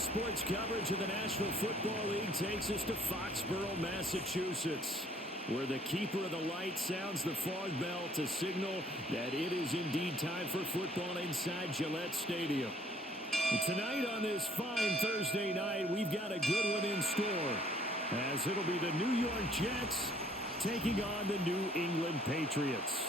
sports coverage of the National Football League takes us to Foxborough, Massachusetts, where the keeper of the light sounds the fog bell to signal that it is indeed time for football inside Gillette Stadium. Tonight on this fine Thursday night, we've got a good one in store, as it'll be the New York Jets taking on the New England Patriots.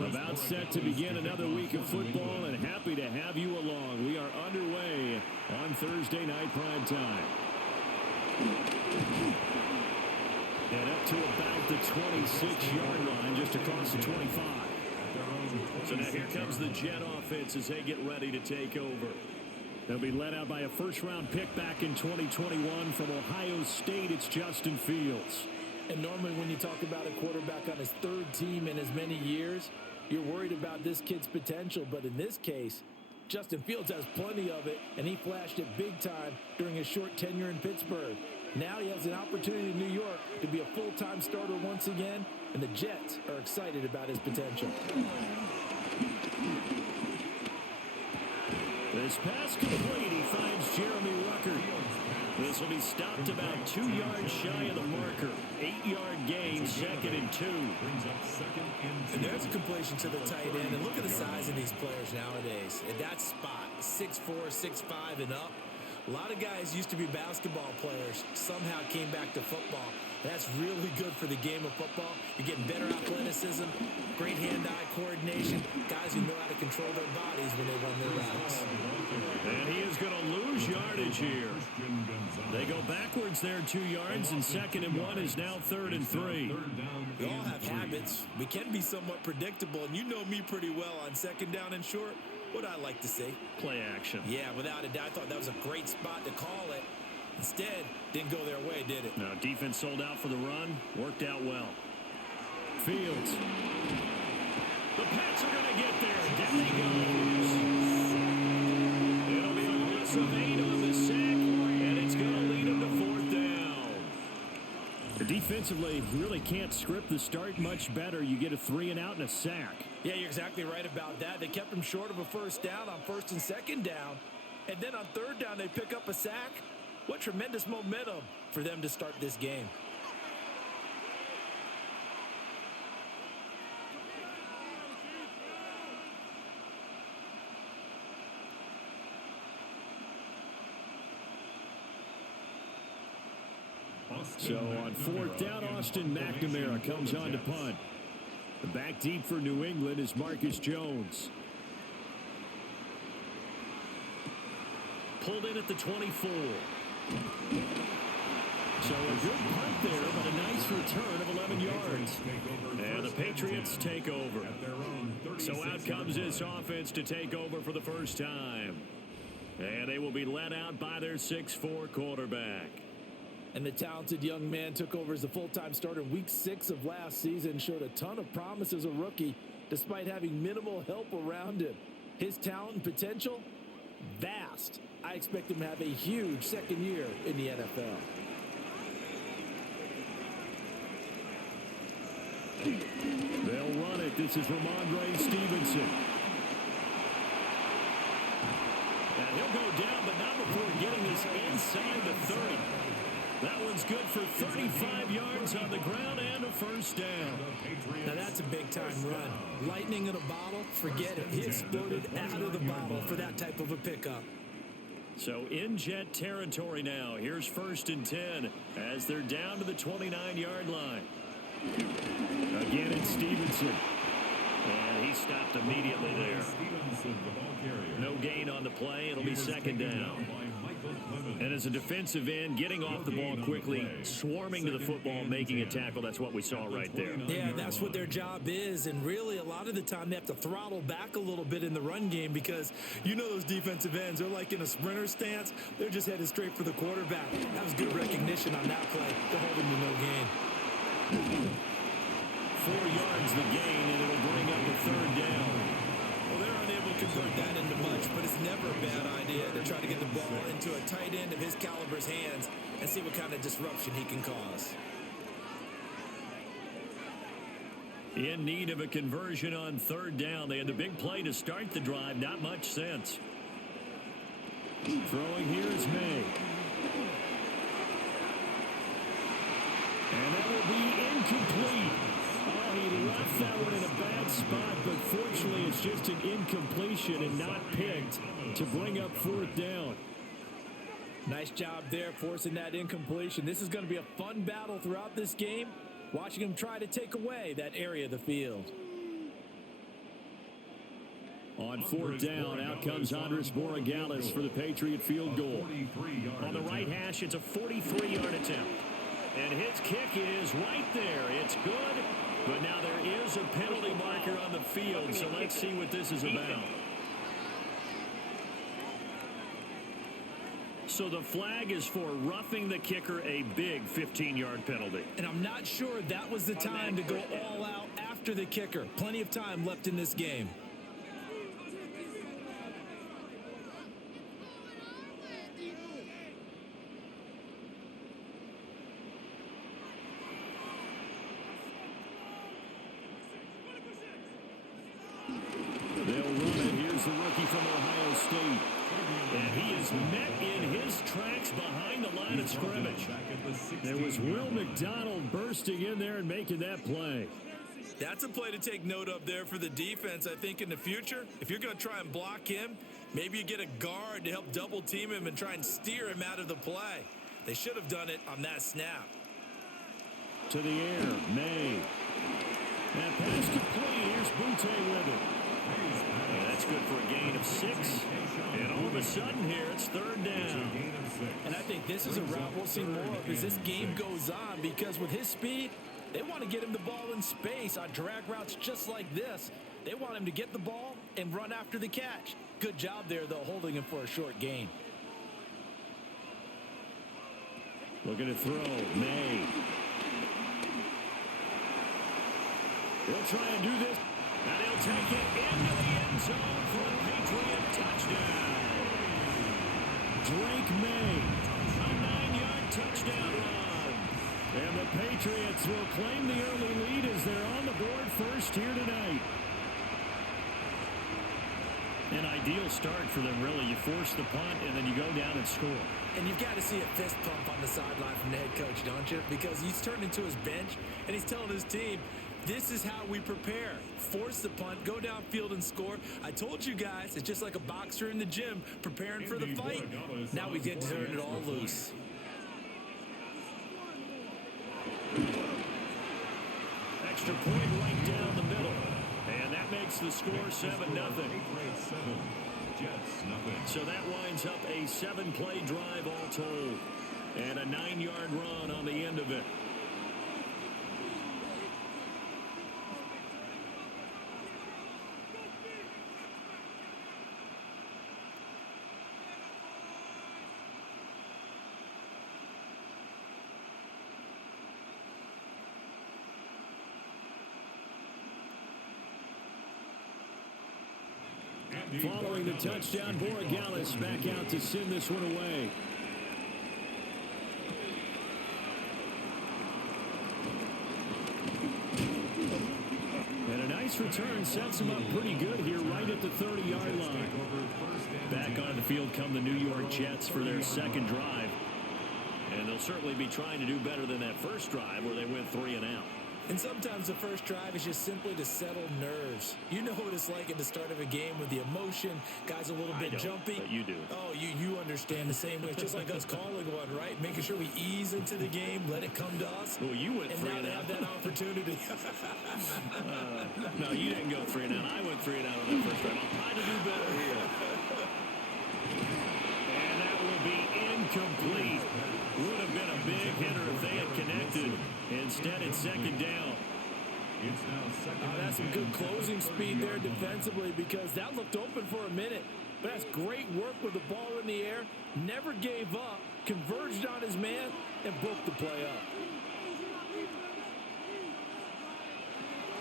About set to begin another week of football, and happy to have you along. We are underway on Thursday night prime time. And up to about the 26-yard line, just across the 25. So now here comes the Jet offense as they get ready to take over. They'll be led out by a first-round pick back in 2021 from Ohio State. It's Justin Fields. And normally when you talk about a quarterback on his third team in as many years, you're worried about this kid's potential. But in this case, Justin Fields has plenty of it, and he flashed it big time during his short tenure in Pittsburgh. Now he has an opportunity in New York to be a full-time starter once again, and the Jets are excited about his potential. This pass complete. He finds Jeremy Ruckert. This will be stopped about 2 yards shy of the marker. 8-yard gain, 2nd and 2. And there's a completion to the tight end. And look at the size of these players nowadays. At that spot, 6'4", 6'5", and up. A lot of guys used to be basketball players, somehow came back to football. That's really good for the game of football. You're getting better athleticism, great hand-eye coordination, guys who know how to control their bodies when they run their routes. And he is going to lose yardage here. They go backwards there 2 yards, and 2nd and 1 is now 3rd and 3. We all have habits. We can be somewhat predictable, and you know me pretty well on 2nd down and short. What I like to see. Play action. Yeah, without a doubt. I thought that was a great spot to call it. Instead, didn't go their way, did it? No, defense sold out for the run. Worked out well. Fields. The Pats are going to get there. Down he goes. It'll be a loss of 8 on the sack, and it's going to lead him to 4th down. Defensively, really can't script the start much better. You get a 3 and out and a sack. Yeah, you're exactly right about that. They kept him short of a first down on 1st and 2nd down. And then on 3rd down, they pick up a sack. What tremendous momentum for them to start this game. So on 4th down, Austin McNamara comes on to punt. The back deep for New England is Marcus Jones. Pulled in at the 24. So a good punt there, but a nice return of 11 yards. And the Patriots take over. So out comes this offense to take over for the first time. And they will be led out by their 6'4" quarterback. And the talented young man took over as a full-time starter in Week 6 of last season. Showed a ton of promise as a rookie, despite having minimal help around him. His talent and potential, vast. I expect him to have a huge second year in the NFL. They'll run it. This is Ramondre Stevenson. And he'll go down, but not before getting this inside the 30. That one's good for 35 yards on the ground and a first down. Now that's a big-time run. Lightning in a bottle, forget it. He exploded out of the bottle for that type of a pickup. So in Jet territory now. Here's 1st and 10 as they're down to the 29-yard line. Again, it's Stevenson. And he stopped immediately there. No gain on the play. It'll be 2nd down. And as a defensive end, getting off the ball quickly, swarming to the football, making a tackle, that's what we saw right there. Yeah, that's what their job is. And really, a lot of the time, they have to throttle back a little bit in the run game because you know those defensive ends, they're like in a sprinter stance. They're just headed straight for the quarterback. That was good recognition on that play to hold him to no gain. yards the gain, and it'll bring up a third down. Well, they're unable to convert that into much, but it's never a bad idea to try to get the ball into a tight end of his caliber's hands and see what kind of disruption he can cause. In need of a conversion on third down. They had the big play to start the drive. Not much sense. Throwing here is May. And that will be incomplete. Oh, he left that one in a bad spot, but fortunately it's just an incompletion and not picked to bring up fourth down. Nice job there forcing that incompletion. This is going to be a fun battle throughout this game, watching him try to take away that area of the field. On fourth down, out comes Andres Borregales for the Patriot field goal. On the right hash, it's a 43-yard attempt. And his kick is right there. It's good, but now there is a penalty marker on the field, so let's see what this is about. So the flag is for roughing the kicker, a big 15-yard penalty. And I'm not sure that was the time to go all out after the kicker. Plenty of time left in this game. They'll run it. Here's the rookie from Ohio State. And he is met in his tracks behind the line of scrimmage. There was Will McDonald bursting in there and making that play. That's a play to take note of there for the defense, I think, in the future. If you're going to try and block him, maybe you get a guard to help double team him and try and steer him out of the play. They should have done it on that snap. To the air, May. And pass complete. Here's Butte with it. And that's good for a gain of 6. And all of a sudden here, it's third down. And I think this is a route we'll see more of as this game goes on, because with his speed, they want to get him the ball in space on drag routes just like this. They want him to get the ball and run after the catch. Good job there, though, holding him for a short gain. Looking to throw, May. They'll try and do this. And he'll take it into the end zone for a Patriot touchdown. Drake May, a 9-yard touchdown run. And the Patriots will claim the early lead as they're on the board first here tonight. An ideal start for them, really. You force the punt, and then you go down and score. And you've got to see a fist pump on the sideline from the head coach, don't you? Because he's turned into his bench, and he's telling his team, this is how we prepare. Force the punt, go downfield and score. I told you guys, it's just like a boxer in the gym preparing for the fight. Now we get to turn it all loose. Extra point right down the middle. And that makes the score 7-0. So that winds up a 7-play drive all told. And a 9-yard run on the end of it. Following the touchdown, Borregales back out to send this one away. And a nice return sets him up pretty good here right at the 30-yard line. Back on the field come the New York Jets for their second drive. And they'll certainly be trying to do better than that first drive where they went 3 and out. And sometimes the first drive is just simply to settle nerves. You know what it's like at the start of a game with the emotion. Guys a little bit jumpy. But you do. Oh, you understand the same way. It's just like us calling one, right? Making sure we ease into the game, let it come to us. Well, you went 3 and out. And now they have that opportunity. No, you didn't go 3 and out. I went 3 and out on that first drive. I'm trying to do better here. And that will be incomplete. Would have been a big hitter if they had connected. Instead, it's second down. That's some good closing speed there defensively, because that looked open for a minute. But that's great work with the ball in the air. Never gave up, converged on his man, and broke the play up.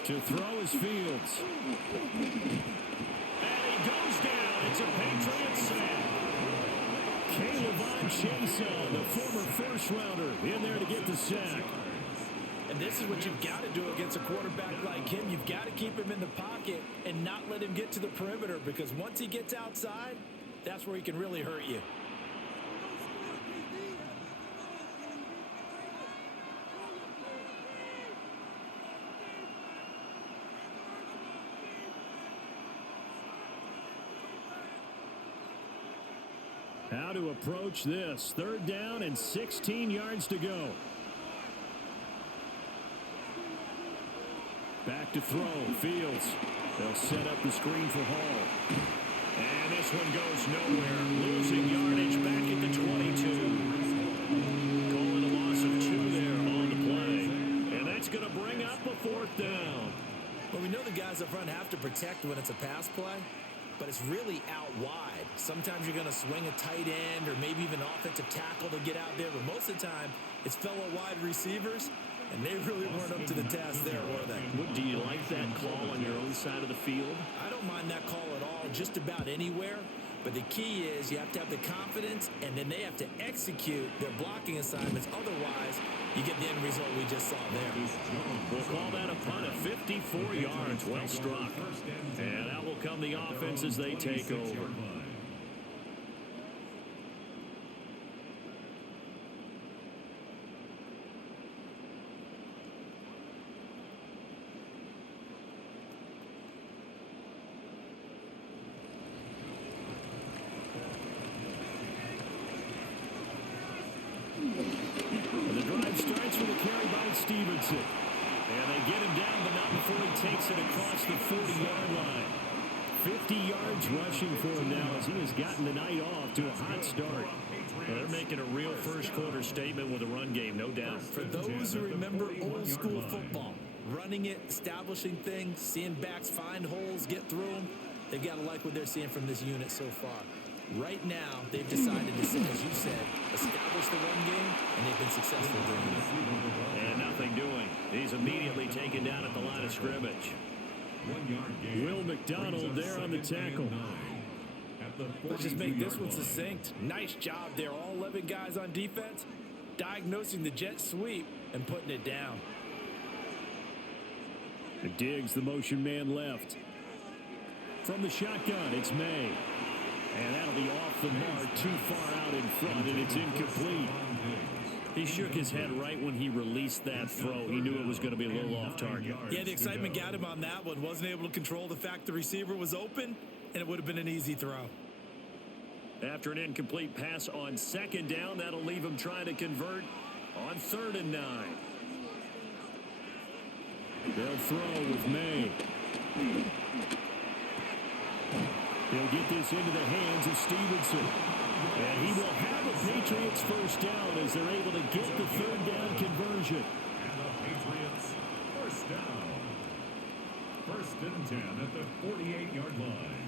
To throw is Fields. And he goes down. It's a Patriots sack. Caleb Chason, the former first-rounder, in there to get the sack. And this is what you've got to do against a quarterback like him. You've got to keep him in the pocket and not let him get to the perimeter, because once he gets outside, that's where he can really hurt you. How to approach this. 3rd down and 16 yards to go. Back to throw. Fields. They'll set up the screen for Hall. And this one goes nowhere. Losing yardage back at the 22. Calling a loss of 2 there on the play. And that's going to bring up a 4th down. Well, we know the guys up front have to protect when it's a pass play, but it's really out wide. Sometimes you're going to swing a tight end or maybe even offensive tackle to get out there, but most of the time it's fellow wide receivers, and they really weren't up to the task there, were they? Do you like that call on your own side of the field? I don't mind that call at all, just about anywhere. But the key is you have to have the confidence, and then they have to execute their blocking assignments. Otherwise, you get the end result we just saw there. We'll call that a punt of 54 yards. Well struck. And out will come the offense as they take over. The drive starts with a carry by Stevenson. And they get him down, but not before he takes it across the 40-yard line. 50 yards rushing for him now as he has gotten the night off to a hot start. Well, they're making a real first-quarter statement with a run game, no doubt. For those who remember old-school football, running it, establishing things, seeing backs find holes, get through them, they've got to like what they're seeing from this unit so far. Right now, they've decided to, as you said, establish the run game, and they've been successful doing it. And nothing doing. He's immediately taken down at the line of scrimmage. Will McDonald there on the tackle. Let's just make this one succinct. Nice job there. All 11 guys on defense, diagnosing the jet sweep and putting it down. Diggs, the motion man left. From the shotgun, it's May. And that'll be off the mark, too far out in front, and it's incomplete. He shook his head right when he released that throw. He knew it was going to be a little off target. Yeah, the excitement got him on that one. Wasn't able to control the fact the receiver was open, and it would have been an easy throw. After an incomplete pass on 2nd down, that'll leave him trying to convert on 3rd and 9. They'll throw with May. He'll get this into the hands of Stevenson. And he will have a Patriots first down as they're able to get the 3rd down conversion. And the Patriots first down. 1st and 10 at the 48-yard line.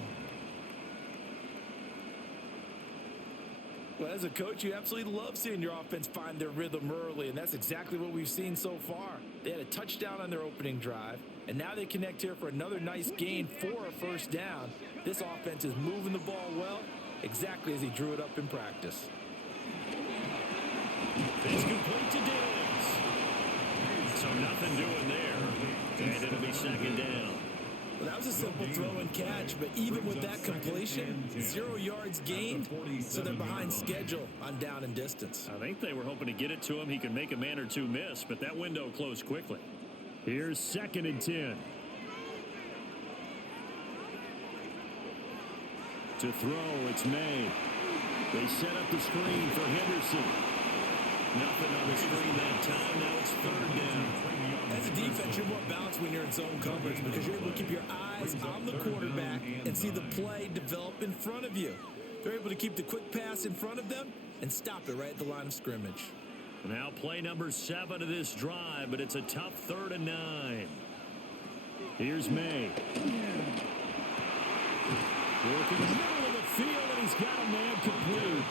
Well, as a coach, you absolutely love seeing your offense find their rhythm early, and that's exactly what we've seen so far. They had a touchdown on their opening drive, and now they connect here for another nice gain for a first down. This offense is moving the ball well, exactly as he drew it up in practice. It's complete to Diggs. So nothing doing there, and it'll be 2nd down. Well, that was a simple throw and catch, but even with that completion, 0 yards gained, so they're behind schedule on down and distance. I think they were hoping to get it to him. He could make a man or two miss, but that window closed quickly. Here's 2nd and 10. To throw, it's May. They set up the screen for Henderson. Nothing on the screen that time. Now it's 3rd down. As a defense, you're more balanced when you're in zone coverage because you're able to keep your eyes on the quarterback and see the play develop in front of you. They're able to keep the quick pass in front of them and stop it right at the line of scrimmage. Now play number 7 of this drive, but it's a tough 3rd and 9. Here's May. Working in the middle of the field, and he's got a man complete.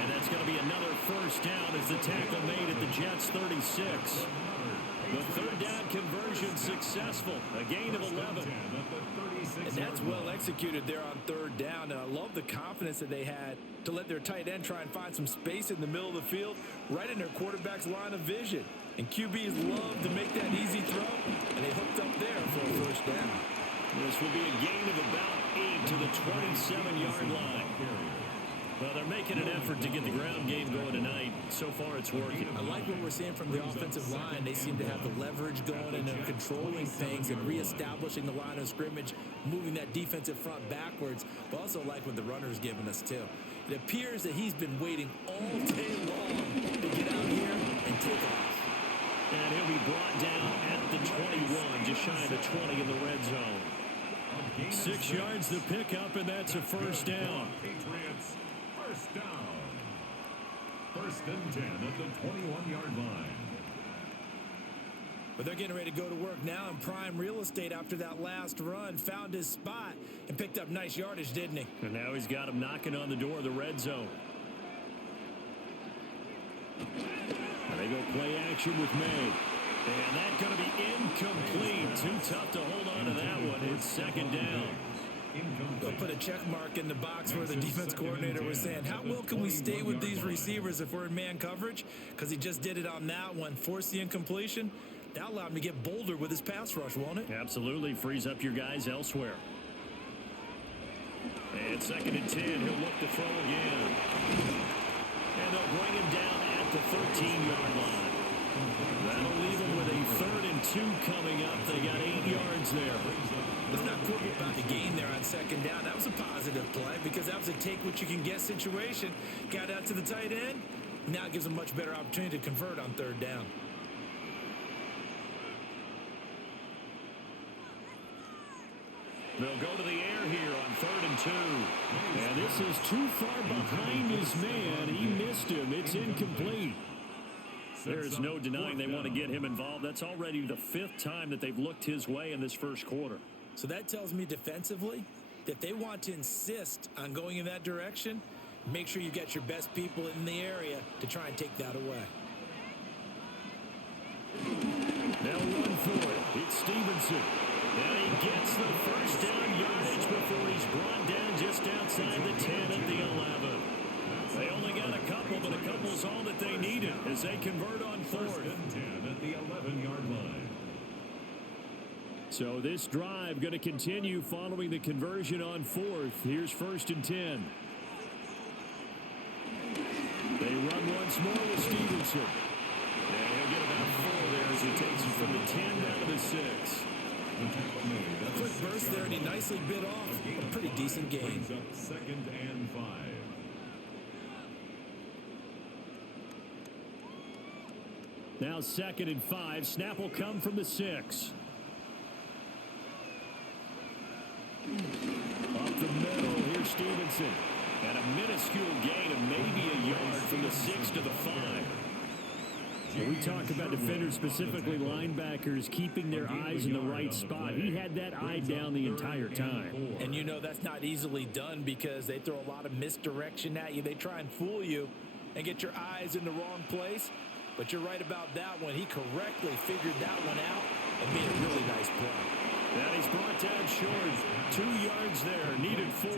And that's going to be another first down as the tackle made at the Jets' 36. The 3rd down conversion conversion successful. A gain of 11. And that's well executed there on third down. And I love the confidence that they had to let their tight end try and find some space in the middle of the field, right in their quarterback's line of vision. And QBs love to make that easy throw, and they hooked up there for a first down. This will be a gain of about 8 to the 27-yard line. Well, they're making an effort to get the ground game going tonight. So far, it's working. I like what we're seeing from the offensive line. They seem to have the leverage going, and they're controlling things and reestablishing the line of scrimmage, moving that defensive front backwards, but also like what the runner's giving us, too. It appears that he's been waiting all day long to get out here and take off. And he'll be brought down at the 21, just shy of the 20 in the red zone. 6 yards to pick up, and that's a first down. Patriots, first down. First and 10 at the 21-yard line. But they're getting ready to go to work now in prime real estate after that last run. Found his spot and picked up nice yardage, didn't he? And now he's got him knocking on the door of the red zone. And they go play action with May. And that's going to be incomplete. Too tough to hold on to that one. It's second down. They'll put a check mark in the box where the defense coordinator was saying, how well can we stay with these receivers if we're in man coverage? Because he just did it on that one. Force the incompletion. That'll allow him to get bolder with his pass rush, won't it? Absolutely. Frees up your guys elsewhere. And second and 10. He'll look to throw again. And they'll bring him down at the 13-yard line. That'll leave him with a 3rd and 2 coming up. They got 8 yards there. Let's not quibble about the gain there on second down. That was a positive play because that was a take-what-you-can-get situation. Got out to the tight end. Now it gives them much better opportunity to convert on third down. They'll go to the air here on 3rd and 2. And this is too far behind his man. He missed him. It's incomplete. There's no denying they want to get him involved. That's already the 5th time that they've looked his way in this first quarter. So that tells me defensively that they want to insist on going in that direction. Make sure you get your best people in the area to try and take that away. They'll run for it. It's Stevenson. And he gets the first down yardage before he's brought down just outside the 10 at the 11. They only got a couple, but a couple's all that they needed as they convert on 4th. First and 10 at the 11-yard line. So this drive going to continue following the conversion on 4th. Here's 1st and 10. They run once more with Stevenson. And he'll get about 4 there as he takes it from the 10 down to the 6. A quick burst there, and he nicely bit off a pretty decent gain. Brings up 2nd and 5. Now 2nd and 5. Snap will come from the 6. Up the middle, here's Stevenson. And a minuscule gain of maybe a yard from the 6 to the 5. When we talk about defenders, specifically linebackers, keeping their eyes in the right spot. He had that eye down the entire time. And you know that's not easily done because they throw a lot of misdirection at you. They try and fool you and get your eyes in the wrong place. But you're right about that one. He correctly figured that one out and made a really nice play. Now he's brought down short. 2 yards there, needed 4.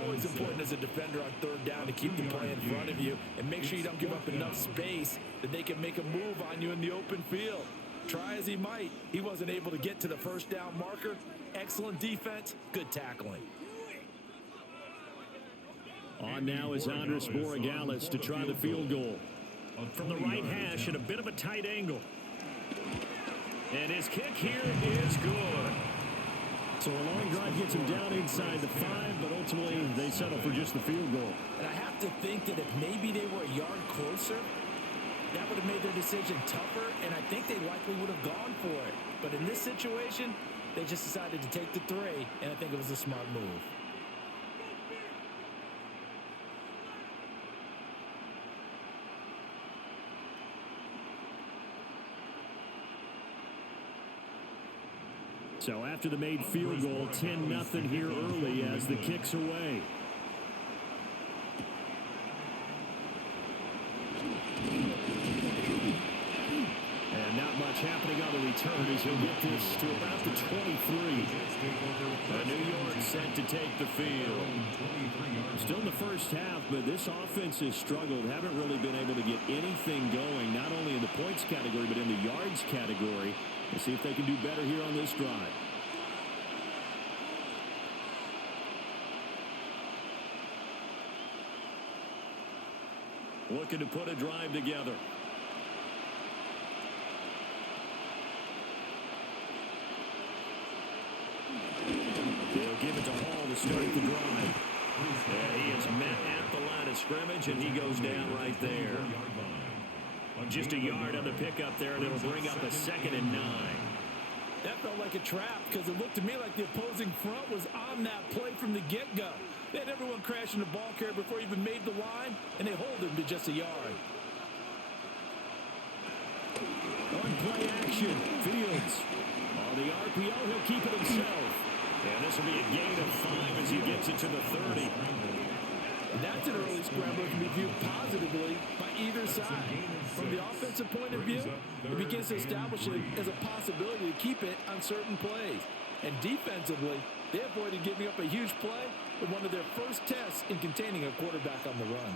Always important as a defender on third down to keep the play in front of you and make sure you don't give up enough space that they can make a move on you in the open field. Try as he might, he wasn't able to get to the first down marker. Excellent defense, good tackling. On now is Andres Borregales to try the field goal. From the right hash at a bit of a tight angle. And his kick here is good. So a long drive gets him down inside the 5, but ultimately they settle for just the field goal. And I have to think that if maybe they were a yard closer, that would have made their decision tougher, and I think they likely would have gone for it. But in this situation, they just decided to take the 3, and I think it was a smart move. So after the made field goal, 10-0 here early as the kick's away. And now Not much happening on the return as he'll get this to about the 23. New York set to take the field. Still in the first half, but this offense has struggled. Haven't really been able to get anything going, not only in the points category, but in the yards category. Let's see if they can do better here on this drive. Looking to put a drive together. They'll give it to Hall to start the drive. He is met at the line of scrimmage, and he goes down right there. Just a yard on the pickup there, and it'll bring up a 2nd and 9. That felt like a trap because it looked to me like the opposing front was on that play from the get-go. They had everyone crashing the ball carrier before he even made the line, and they hold him to just a yard. On play action, Fields. On the RPO, he'll keep it himself. And this will be a gain of 5 as he gets it to the 30. That's an early scramble that can be viewed positively by either side. From the offensive point of view, it begins to establish it as a possibility to keep it on certain plays. And defensively, they avoided giving up a huge play in one of their first tests in containing a quarterback on the run.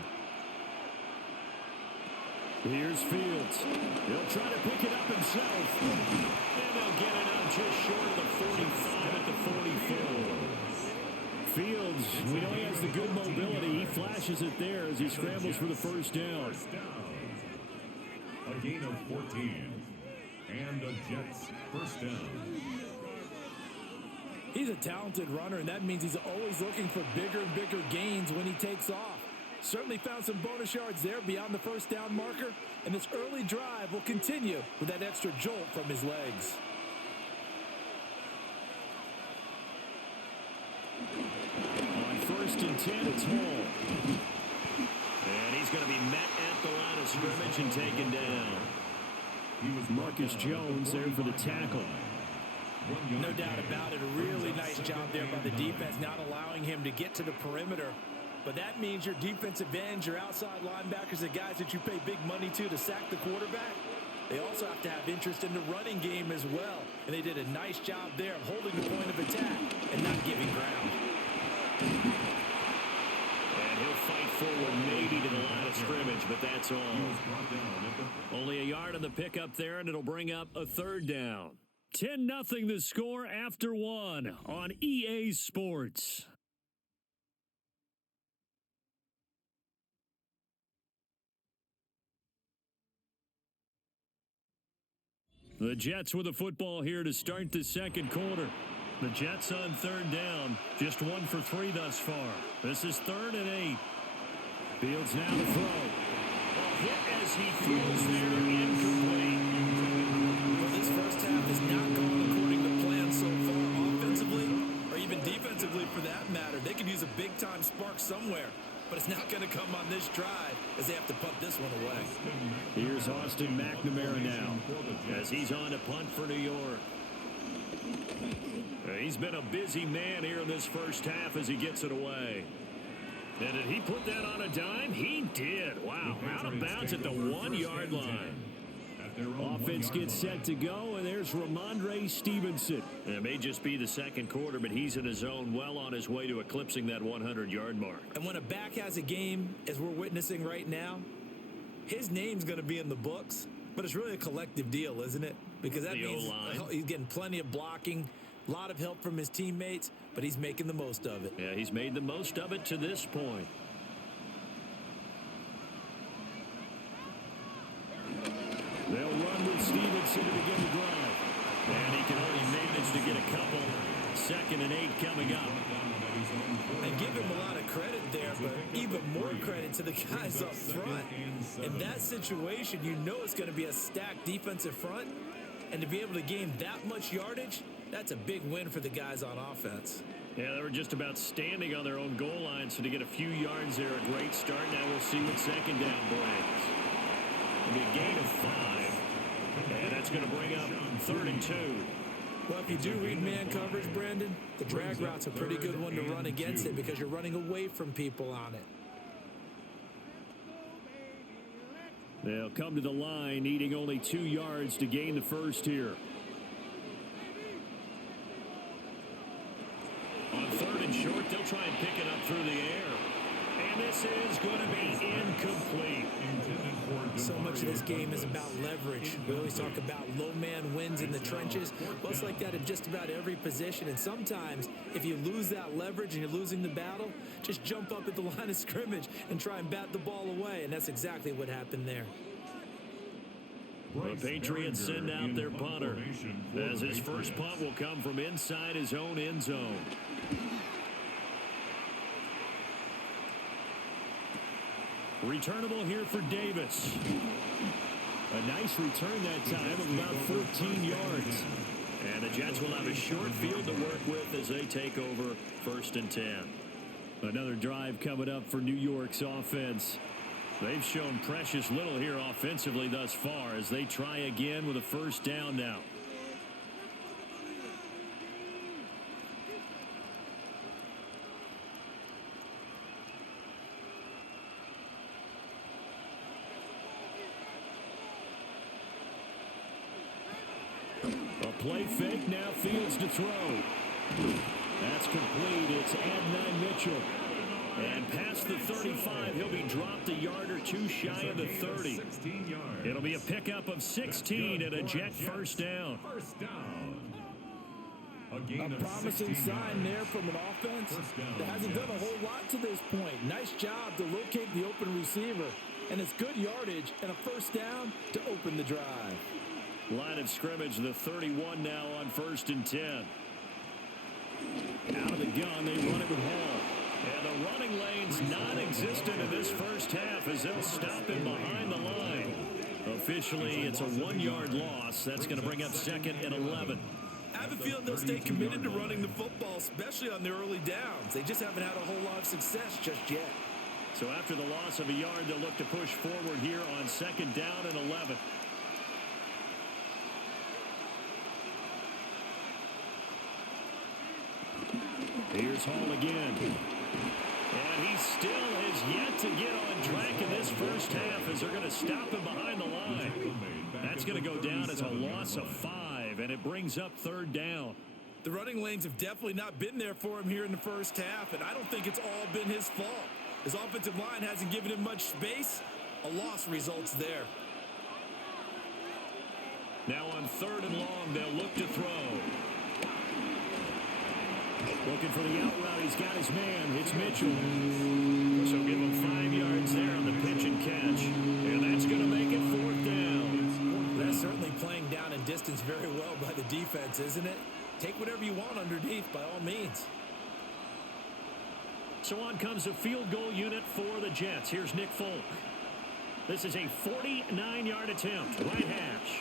Here's Fields. He'll try to pick it up himself. And they'll get it out just short of the 45 at the 44. Fields, we know he has the good mobility. He flashes it there as he scrambles for the first down. A gain of 14. And the Jets first down. He's a talented runner, and that means he's always looking for bigger and bigger gains when he takes off. Certainly found some bonus yards there beyond the first down marker, and this early drive will continue with that extra jolt from his legs. On 1st and 10, it's Hall. And he's going to be met at the line of scrimmage and taken down. Marcus Jones there for the tackle. No doubt about it. A really nice job there by the defense, not allowing him to get to the perimeter. But that means your defensive ends, your outside linebackers, the guys that you pay big money to sack the quarterback, they also have to have interest in the running game as well. And they did a nice job there of holding the point of attack and not giving ground. And he'll fight forward maybe to the line of scrimmage, but that's all. Only a yard on the pickup there, and it'll bring up a 3rd down. 10-0 the score after 1 on EA Sports. The Jets with the football here to start the 2nd quarter. The Jets on 3rd down, just 1 for 3 thus far. This is 3rd and 8. Fields now to throw. A hit as he throws there, incomplete. Well, this first half has not gone according to plan so far, offensively or even defensively for that matter. They could use a big-time spark somewhere, but it's not going to come on this drive as they have to punt this one away. Here's Austin McNamara now as he's on to punt for New York. He's been a busy man here in this first half as he gets it away. And did he put that on a dime? He did. Wow, out of bounds at the 1-yard line. Offense gets set to go, and there's Ramondre Stevenson. It may just be the 2nd quarter, but he's in his zone, well on his way to eclipsing that 100-yard mark. And when a back has a game, as we're witnessing right now, his name's going to be in the books, but it's really a collective deal, isn't it? Because that means he's getting plenty of blocking, a lot of help from his teammates, but he's making the most of it. Yeah, he's made the most of it to this point. They'll run with Stevenson to begin the drive. And he can only manage to get a couple. 2nd and 8 coming up. And give him a lot of credit there, but even more credit to the guys up front. In that situation, you know it's going to be a stacked defensive front. And to be able to gain that much yardage, that's a big win for the guys on offense. Yeah, they were just about standing on their own goal line, so to get a few yards there, a great start. Now we'll see what 2nd down brings. It'll be a gain of 5. And that's going to bring up 3rd and 2. Well, if you do read man coverage, Brandon, the drag route's a pretty good one to run against it because you're running away from people on it. They'll come to the line, needing only 2 yards to gain the first here. On 3rd and short, they'll try and pick it up through the air. And this is going to be incomplete. So much of this game is about leverage. We always talk about low man wins in the trenches. Well, it's like that in just about every position. And sometimes, if you lose that leverage and you're losing the battle, just jump up at the line of scrimmage and try and bat the ball away. And that's exactly what happened there. The Patriots send out their punter, as his first punt will come from inside his own end zone. Returnable here for Davis. A nice return that time of about 14 yards. And the Jets will have a short field to work with as they take over 1st and 10. Another drive coming up for New York's offense. They've shown precious little here offensively thus far as they try again with a 1st down now. A play fake, now Fields to throw. That's complete. It's Adnan Mitchell. And past the 35, he'll be dropped a yard or 2 shy of the 30. It'll be a pickup of 16 and a Jet 1st down. A promising sign there from an offense that hasn't done a whole lot to this point. Nice job to locate the open receiver. And it's good yardage and a 1st down to open the drive. Line of scrimmage, the 31 now on 1st and 10. Out of the gun, they run it with Hall. And the running lane's non-existent in this first half as they'll stop him behind the line. Officially, it's a 1-yard loss. That's going to bring up 2nd and 11. I have a feeling they'll stay committed to running the football, especially on the early downs. They just haven't had a whole lot of success just yet. So after the loss of a yard, they'll look to push forward here on 2nd down and 11. Here's Hall again. And he still has yet to get on track in this first half as they're going to stop him behind the line. That's going to go down as a loss of 5, and it brings up 3rd down. The running lanes have definitely not been there for him here in the first half, and I don't think it's all been his fault. His offensive line hasn't given him much space. A loss results there. Now on 3rd and long, they'll look to throw. Looking for the out route. He's got his man. It's Mitchell. So give him 5 yards there on the pitch and catch. And that's going to make it 4th down. That's certainly playing down in distance very well by the defense, isn't it? Take whatever you want underneath by all means. So on comes a field goal unit for the Jets. Here's Nick Folk. This is a 49-yard attempt. Right hash.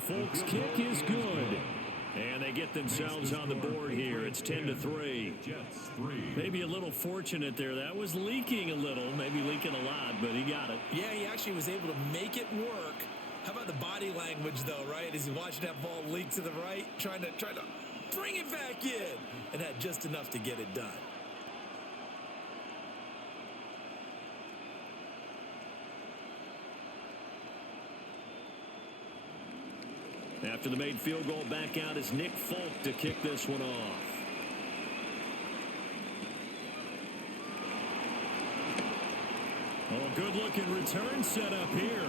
Folk's kick is good. And they get themselves on the board here. It's 10-3. Maybe a little fortunate there. That was leaking a little, maybe leaking a lot, but he got it. Yeah, he actually was able to make it work. How about the body language, though, right? As he watched that ball leak to the right, trying to bring it back in, and had just enough to get it done. After the made field goal, back out is Nick Folk to kick this one off. Oh, good-looking return set up here.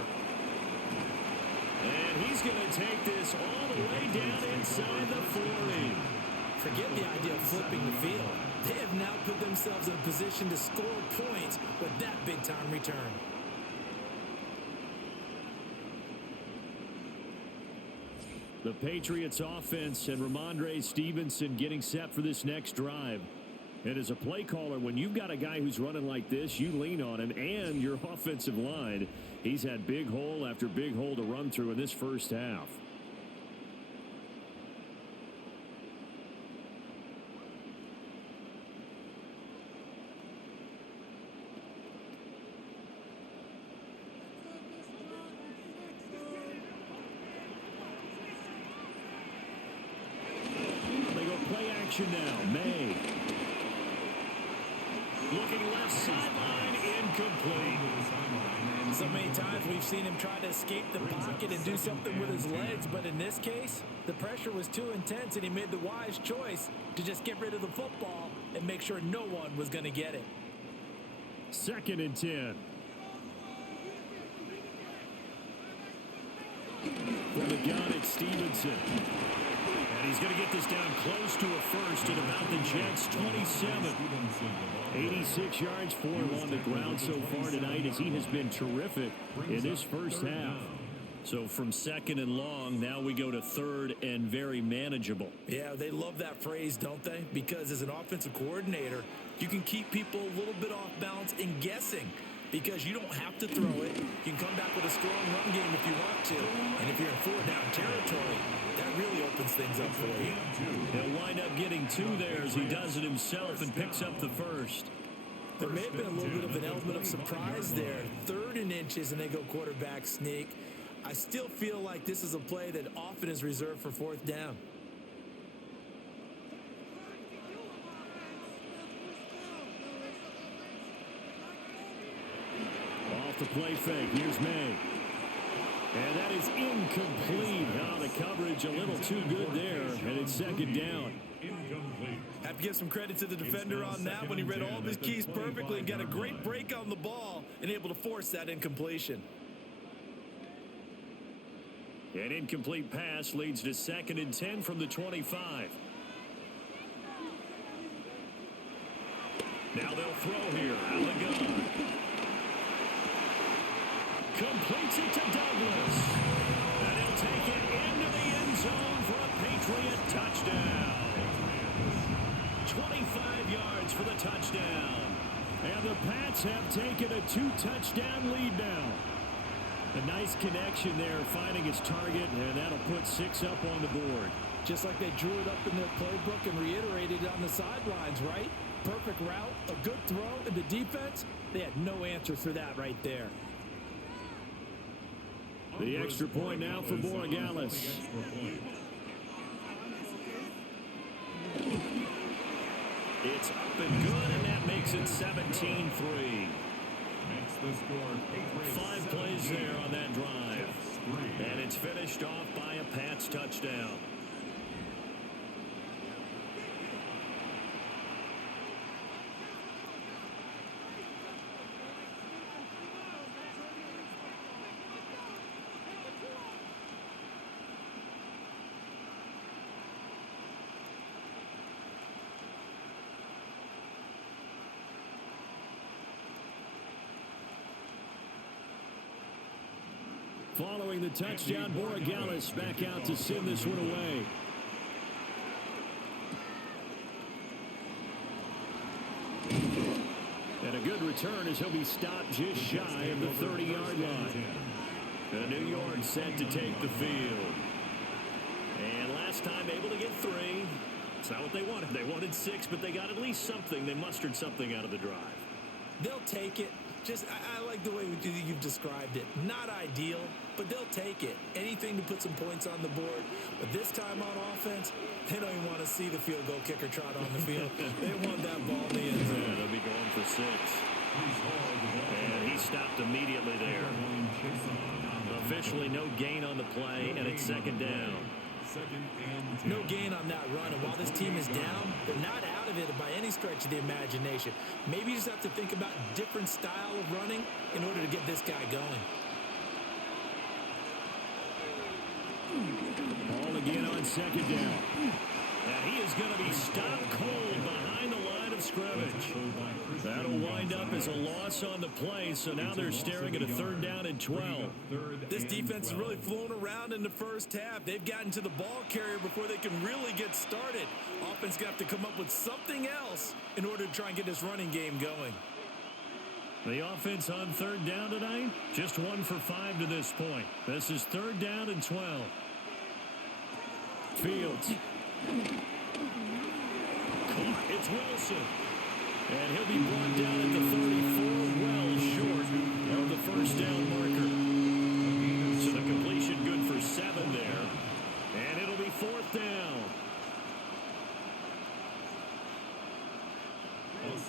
And he's going to take this all the way down inside the 40. Forget the idea of flipping the field. They have now put themselves in a position to score points with that big-time return. The Patriots offense and Ramondre Stevenson getting set for this next drive. And as a play caller, when you've got a guy who's running like this, you lean on him and your offensive line. He's had big hole after big hole to run through in this first half. Now, May. Looking left sideline, incomplete. So many times we've seen him try to escape the pocket and do something with his legs, but in this case, the pressure was too intense and he made the wise choice to just get rid of the football and make sure no one was going to get it. 2nd and 10. From the gun, it's Stevenson. And he's going to get this down close to a first at about the Jets' 27. 86 yards for him on the ground so far tonight as he has been terrific in this first half. So from 2nd and long, now we go to 3rd and very manageable. Yeah, they love that phrase, don't they? Because as an offensive coordinator, you can keep people a little bit off balance and guessing. Because you don't have to throw it. You can come back with a strong run game if you want to. And if you're in 4-down territory, that really opens things up for you. He'll wind up getting 2 there as he does it himself and picks up the first. There may have been a little bit of an element of surprise there. 3rd and inches, and they go quarterback sneak. I still feel like this is a play that often is reserved for 4th down. Off the play fake, here's May. And that is incomplete. Now the coverage a little too good there, and it's 2nd down. Have to give some credit to the defender on that when he read all of his keys perfectly and got a great break on the ball and able to force that incompletion. An incomplete pass leads to 2nd and 10 from the 25. Now they'll throw here. Out of the gun. Completes it to Douglas. And he'll take it into the end zone for a Patriot touchdown. 25 yards for the touchdown. And the Pats have taken a 2-touchdown lead now. A nice connection there, finding his target, and that'll put 6 up on the board. Just like they drew it up in their playbook and reiterated it on the sidelines, right? Perfect route, a good throw, and the defense, they had no answer for that right there. The extra point now for Borregales. It's up and good, and that makes it 17-3. 5 plays there on that drive. And it's finished off by a Pats touchdown. Following the touchdown, Borregales back out to send this one away. And a good return as he'll be stopped just shy of the 30-yard line. The New York set to take the field. And last time able to get 3. It's not what they wanted. They wanted 6, but they got at least something. They mustered something out of the drive. They'll take it. Just, I like the way you've described it. Not ideal, but they'll take it. Anything to put some points on the board. But this time on offense, they don't even want to see the field goal kicker trot on the field. They want that ball in the end zone. Yeah, they'll be going for 6. And he stopped immediately there. Officially no gain on the play, and it's 2nd down. No gain on that run, and while this team is down, they're not out of it by any stretch of the imagination. Maybe you just have to think about a different style of running in order to get this guy going. Ball again on 2nd down. And he is going to be stopped cold behind the line of scrimmage. That'll wind up as a loss on the play, so now they're staring at a 3rd down and 12. This defense has really flown around in the first half. They've gotten to the ball carrier before they can really get started. Offense going to have to come up with something else in order to try and get this running game going. The offense on 3rd down tonight, just 1 for 5 to this point. This is 3rd down and 12. Fields. It's Wilson. And he'll be brought down at the 34, well short of the 1st down marker. So the completion good for 7 there. And it'll be 4th down.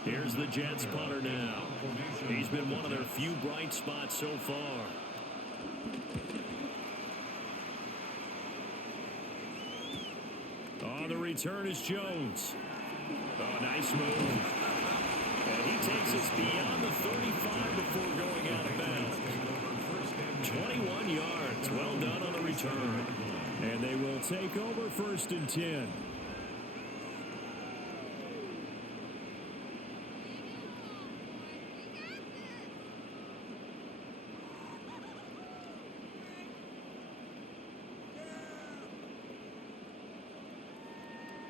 Here's the Jets punter now. He's been one of their few bright spots so far. On the return is Jones. Oh, nice move. And he takes us beyond the 35 before going out of bounds. 21 yards. Well done on the return. And they will take over 1st and 10.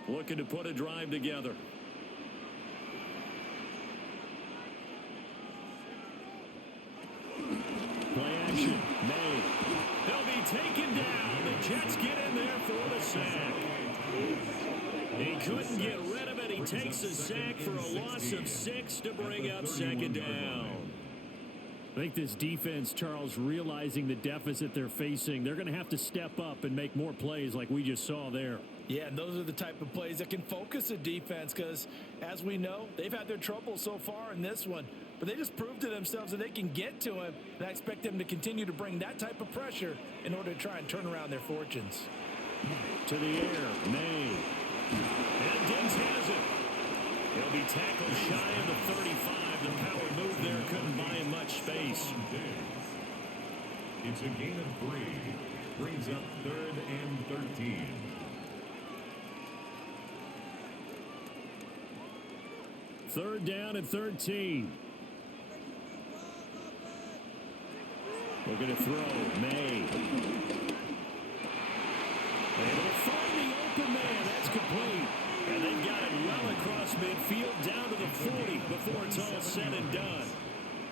Looking to put a drive together. Play action. May. They'll be taken down. The Jets get in there for the sack. He couldn't get rid of it. He takes a sack for a loss of 6 to bring up 2nd down. I think this defense, Charles, realizing the deficit they're facing, they're going to have to step up and make more plays like we just saw there. Yeah, and those are the type of plays that can focus a defense because, as we know, they've had their trouble so far in this one. But they just proved to themselves that they can get to him, and I expect them to continue to bring that type of pressure in order to try and turn around their fortunes. To the air, May. And Diggs has it. He'll be tackled shy of the 35. The power move there couldn't buy him much space. It's a gain of 3. Brings up 3rd and 13. Third down and 13. We're going to throw. May. Able to find the open man. That's complete. And they've got it well across midfield down to the 40 before it's all said and done.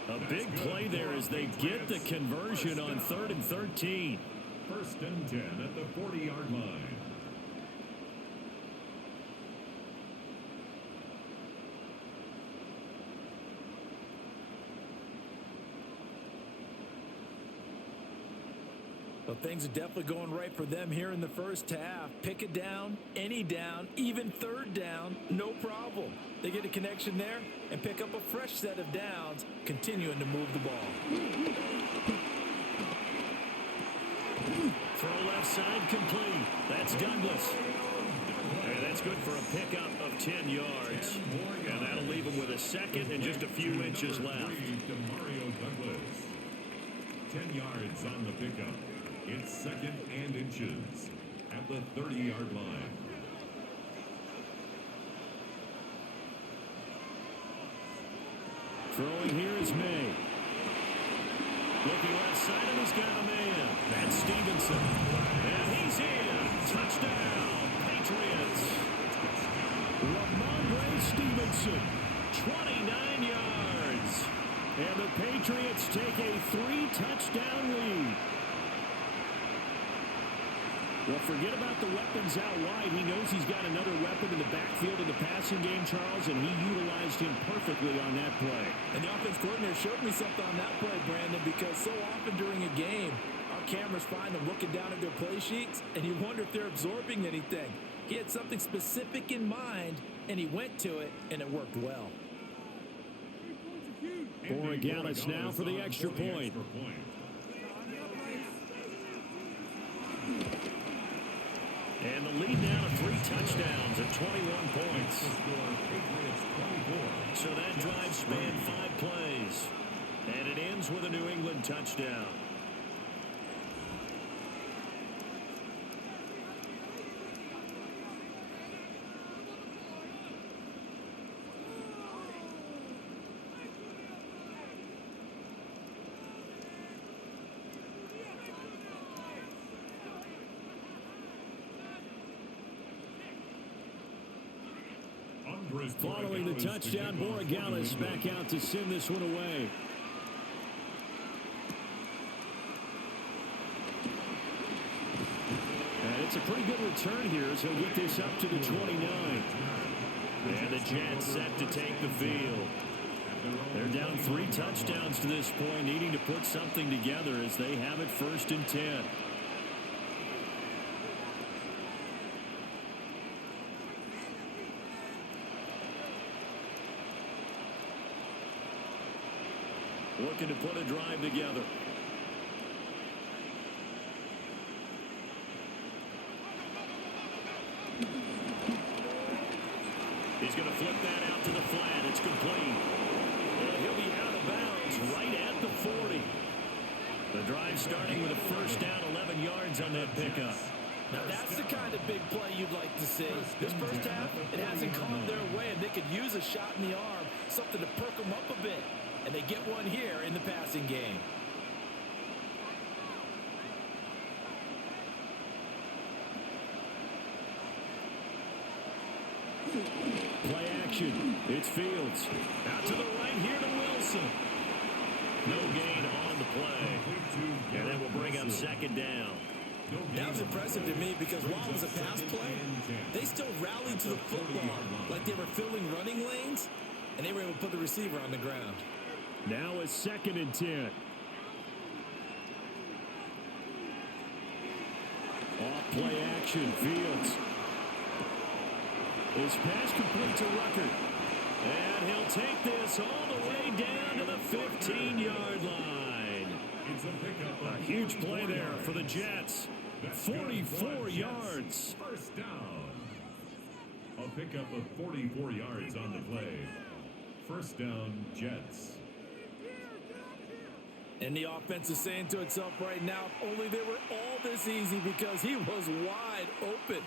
A big play there as they get the conversion on 3rd and 13. 1st and 10 at the 40-yard line. Well, things are definitely going right for them here in the first half. Pick it down, any down, even 3rd down, no problem. They get a connection there and pick up a fresh set of downs, continuing to move the ball. Throw left side complete. That's Douglas. And that's good for a pickup of 10 yards. And that'll leave him with a 2nd and just a few inches left. To Mario Douglas. 10 yards on the pickup. It's 2nd and inches at the 30-yard line. Throwing here is May. Looking left side, and he's got a man. That's Stevenson. And he's in. Touchdown, Patriots. Ramondre Stevenson, 29 yards. And the Patriots take a 3-touchdown lead. Well, forget about the weapons out wide. He knows he's got another weapon in the backfield in the passing game, Charles, and he utilized him perfectly on that play. And the offense coordinator showed me something on that play, Brandon, because so often during a game, our cameras find them looking down at their play sheets, and you wonder if they're absorbing anything. He had something specific in mind, and he went to it, and it worked well. Borregales now for the extra point. And the lead now to 3 touchdowns at 21 points. So that drive spanned 5 plays. And it ends with a New England touchdown. Following the touchdown, Borregales back out to send this one away. And it's a pretty good return here as he'll get this up to the 29. And the Jets set to take the field. They're down 3 touchdowns to this point, needing to put something together as they have it 1st and 10. looking to put a drive together. He's going to flip that out to the flat. It's complete. And he'll be out of bounds right at the 40. The drive starting with a first down, 11 yards on that pickup. Now that's the kind of big play you'd like to see. This first half, it hasn't gone their way, and they could use a shot in the arm, something to perk them up a bit. And they get one here in the passing game. Play action. It's Fields. Out to the right here to Wilson. No gain on the play. And that will bring up second down. That was impressive to me because while it was a pass play, they still rallied to the football like they were filling running lanes, and they were able to put the receiver on the ground. Now a 2nd and 10. Off play action. Fields. His pass complete to Rucker. And he'll take this all the way down to the 15-yard line. A huge play there for the Jets. 44 yards. First down. A pickup of 44 yards on the play. First down, Jets. And the offense is saying to itself right now, if only they were all this easy, because he was wide open.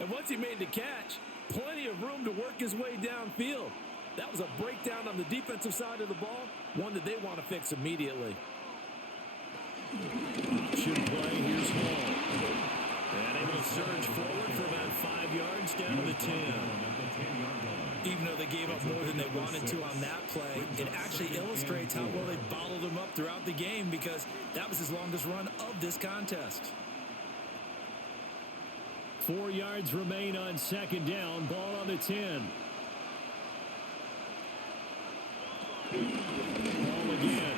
And once he made the catch, plenty of room to work his way downfield. That was a breakdown on the defensive side of the ball, one that they want to fix immediately. Option play, here's Hall. And able to surge forward for about 5 yards down to the 10. Even though they gave up more than they wanted to on that play, it actually illustrates how well they bottled them up throughout the game, because that was his longest run of this contest. 4 yards remain on second down. Ball on the 10. Ball again.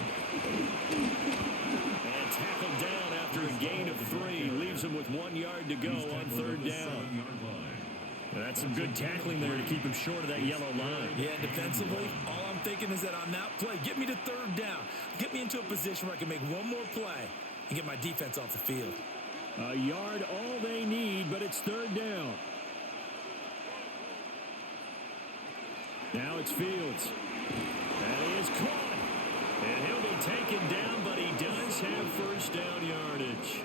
And tackled down after a gain of 3. Leaves him with 1 yard to go on third down. That's some good tackling there to keep him short of that yellow line. Yeah, defensively, all I'm thinking is that on that play, get me to third down. Get me into a position where I can make one more play and get my defense off the field. A yard all they need, but it's third down. Now it's Fields. And he is caught. And he'll be taken down, but he does have first down yardage.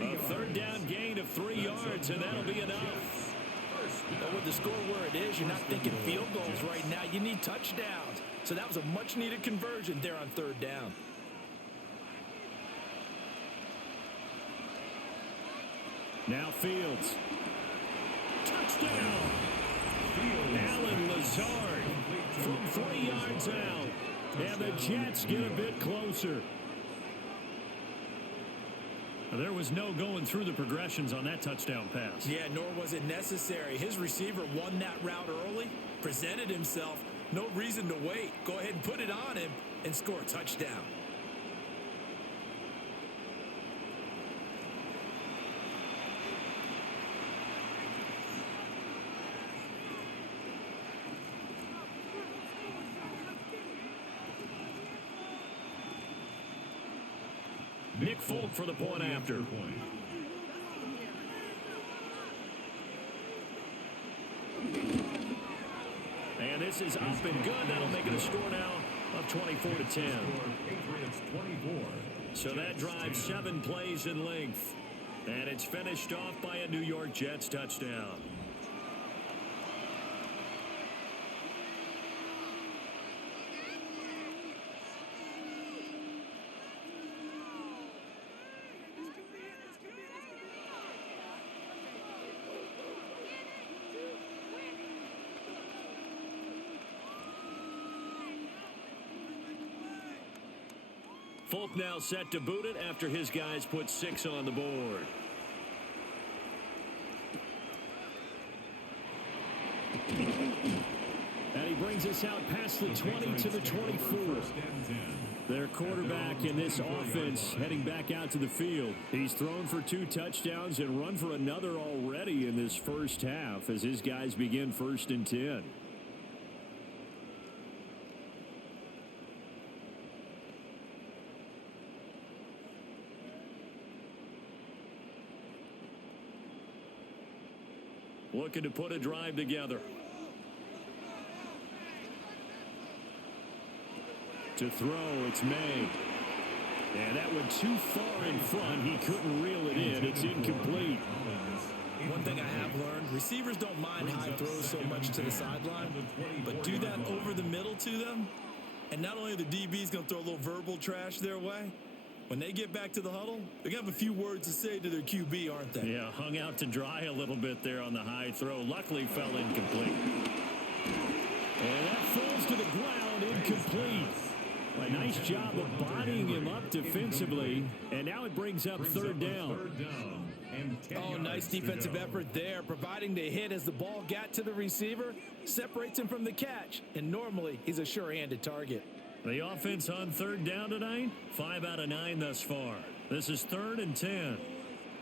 A third down gain of 3 yards, and that'll be enough. But with the score where it is, you're not thinking field goals right now. You need touchdowns. So that was a much-needed conversion there on third down. Now Fields. Touchdown! Alan Lazard from 3 yards out. And the Jets get a bit closer. There was no going through the progressions on that touchdown pass. Yeah, nor was it necessary. His receiver won that route early, presented himself, no reason to wait. Go ahead and put it on him and score a touchdown. Nick Folk for the point after. And this is up and good. That'll make it a score now of 24-10. So that drives 7 plays in length. And it's finished off by a New York Jets touchdown. Folk now set to boot it after his guys put 6 on the board. And he brings us out past the 20 to the 24. Their quarterback in this offense heading back out to the field. He's thrown for 2 touchdowns and run for another already in this first half as his guys begin 1st and 10. looking to put a drive together. To throw, it's May. And that went too far in front. He couldn't reel it in. It's incomplete. One thing I have learned, receivers don't mind high throws so much to the sideline, but do that over the middle to them, and not only are the DBs going to throw a little verbal trash their way, when they get back to the huddle, they're going to have a few words to say to their QB, aren't they? Yeah, hung out to dry a little bit there on the high throw. Luckily fell incomplete. And that falls to the ground, incomplete. A nice job of bodying him up defensively, and now it brings up third down. Oh, nice defensive effort there, providing the hit as the ball got to the receiver, separates him from the catch, and normally he's a sure-handed target. The offense on third down tonight, 5 out of 9 thus far. This is 3rd and 10.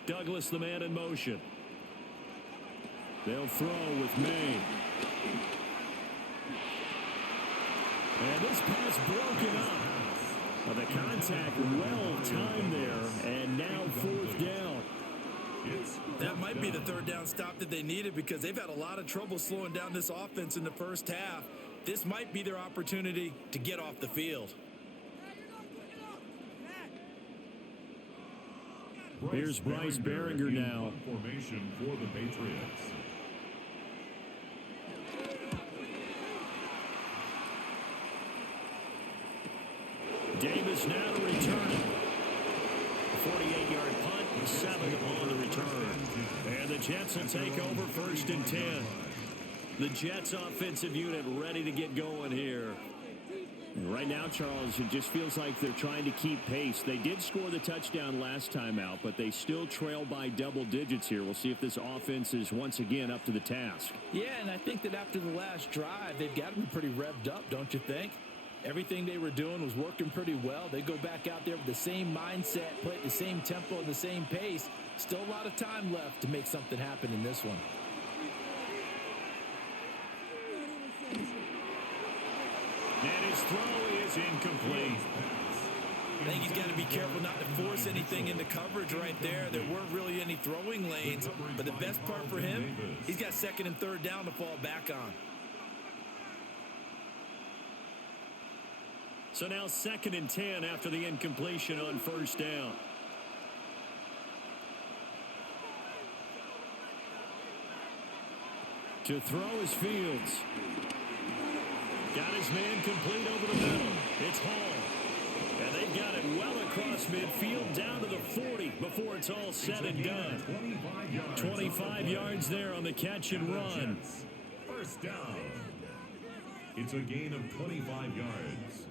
Douglas, the man in motion. They'll throw with May. And this pass broken up. Well, the contact well timed there, and now 4th down. That might be the third down stop that they needed because they've had a lot of trouble slowing down this offense in the first half. This might be their opportunity to get off the field. Here's Bryce Behringer now. Formation for the Patriots. Davis now to return it. 48-yard punt, 7 on the return. And the Jets will take over 1st and 10. The Jets offensive unit ready to get going here. And right now, Charles, it just feels like they're trying to keep pace. They did score the touchdown last time out, but they still trail by double digits here. We'll see if this offense is once again up to the task. Yeah, and I think that after the last drive, they've got to be pretty revved up, don't you think? Everything they were doing was working pretty well. They go back out there with the same mindset, play at the same tempo and the same pace. Still a lot of time left to make something happen in this one. And his throw is incomplete. I think he's got to be careful not to force anything into coverage right there. There weren't really any throwing lanes, but the best part for him, he's got 2nd and 3rd down to fall back on. So now 2nd and 10 after the incompletion on 1st down. To throw is Fields. Got his man complete over the middle. It's Hall. And they've got it well across midfield down to the 40 before it's all said and done. 25 yards there on the catch and run. 1st down. It's a gain of 25 yards.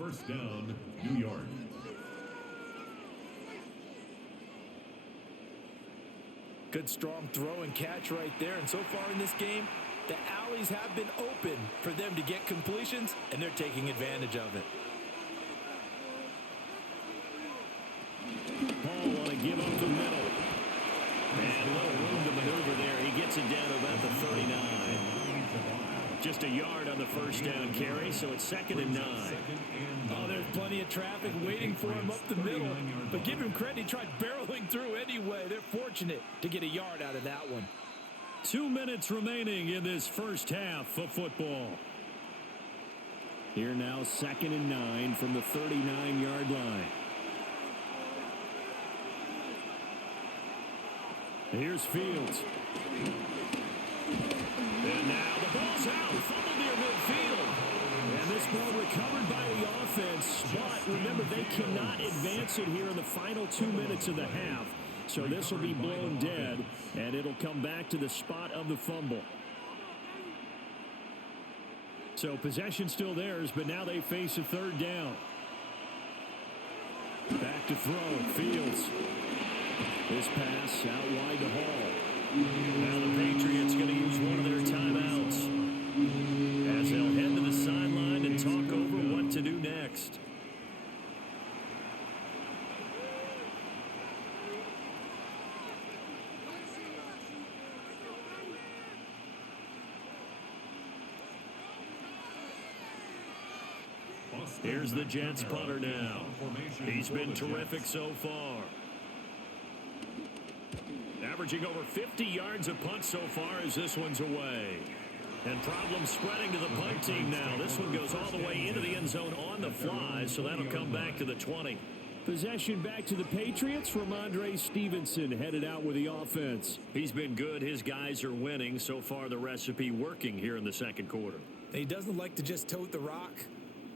1st down, New York. Good strong throw and catch right there. And so far in this game, the alleys have been open for them to get completions, and they're taking advantage of it. Paul want to give up the middle. And a little room to maneuver there. He gets it down to about the 39. Just a yard on the 1st down carry, so it's 2nd and 9. Oh, there's plenty of traffic waiting for him up the middle. But give him credit, he tried barreling through anyway. They're fortunate to get a yard out of that one. 2 minutes remaining in this first half of football. Here now, 2nd and 9 from the 39-yard line. Here's Fields. And now the ball's out, fumbled near midfield. And this ball recovered by the offense. But remember, they cannot advance it here in the final 2 minutes of the half. So this will be blown dead, and it'll come back to the spot of the fumble. So possession still theirs, but now they face a 3rd down. Back to throw, Fields. This pass out wide to Hall. Now the Patriots going to use one of their timeouts as they'll head to the sideline and talk over what to do next. Here's the Jets punter now. He's been terrific so far. averaging over 50 yards a punt so far as this one's away. And problems spreading to the punt team now. This one goes all the way into the end zone on the fly, so that'll come back to the 20. Possession back to the Patriots. Ramondre Stevenson headed out with the offense. He's been good. His guys are winning. So far, the recipe working here in the second quarter. He doesn't like to just tote the rock.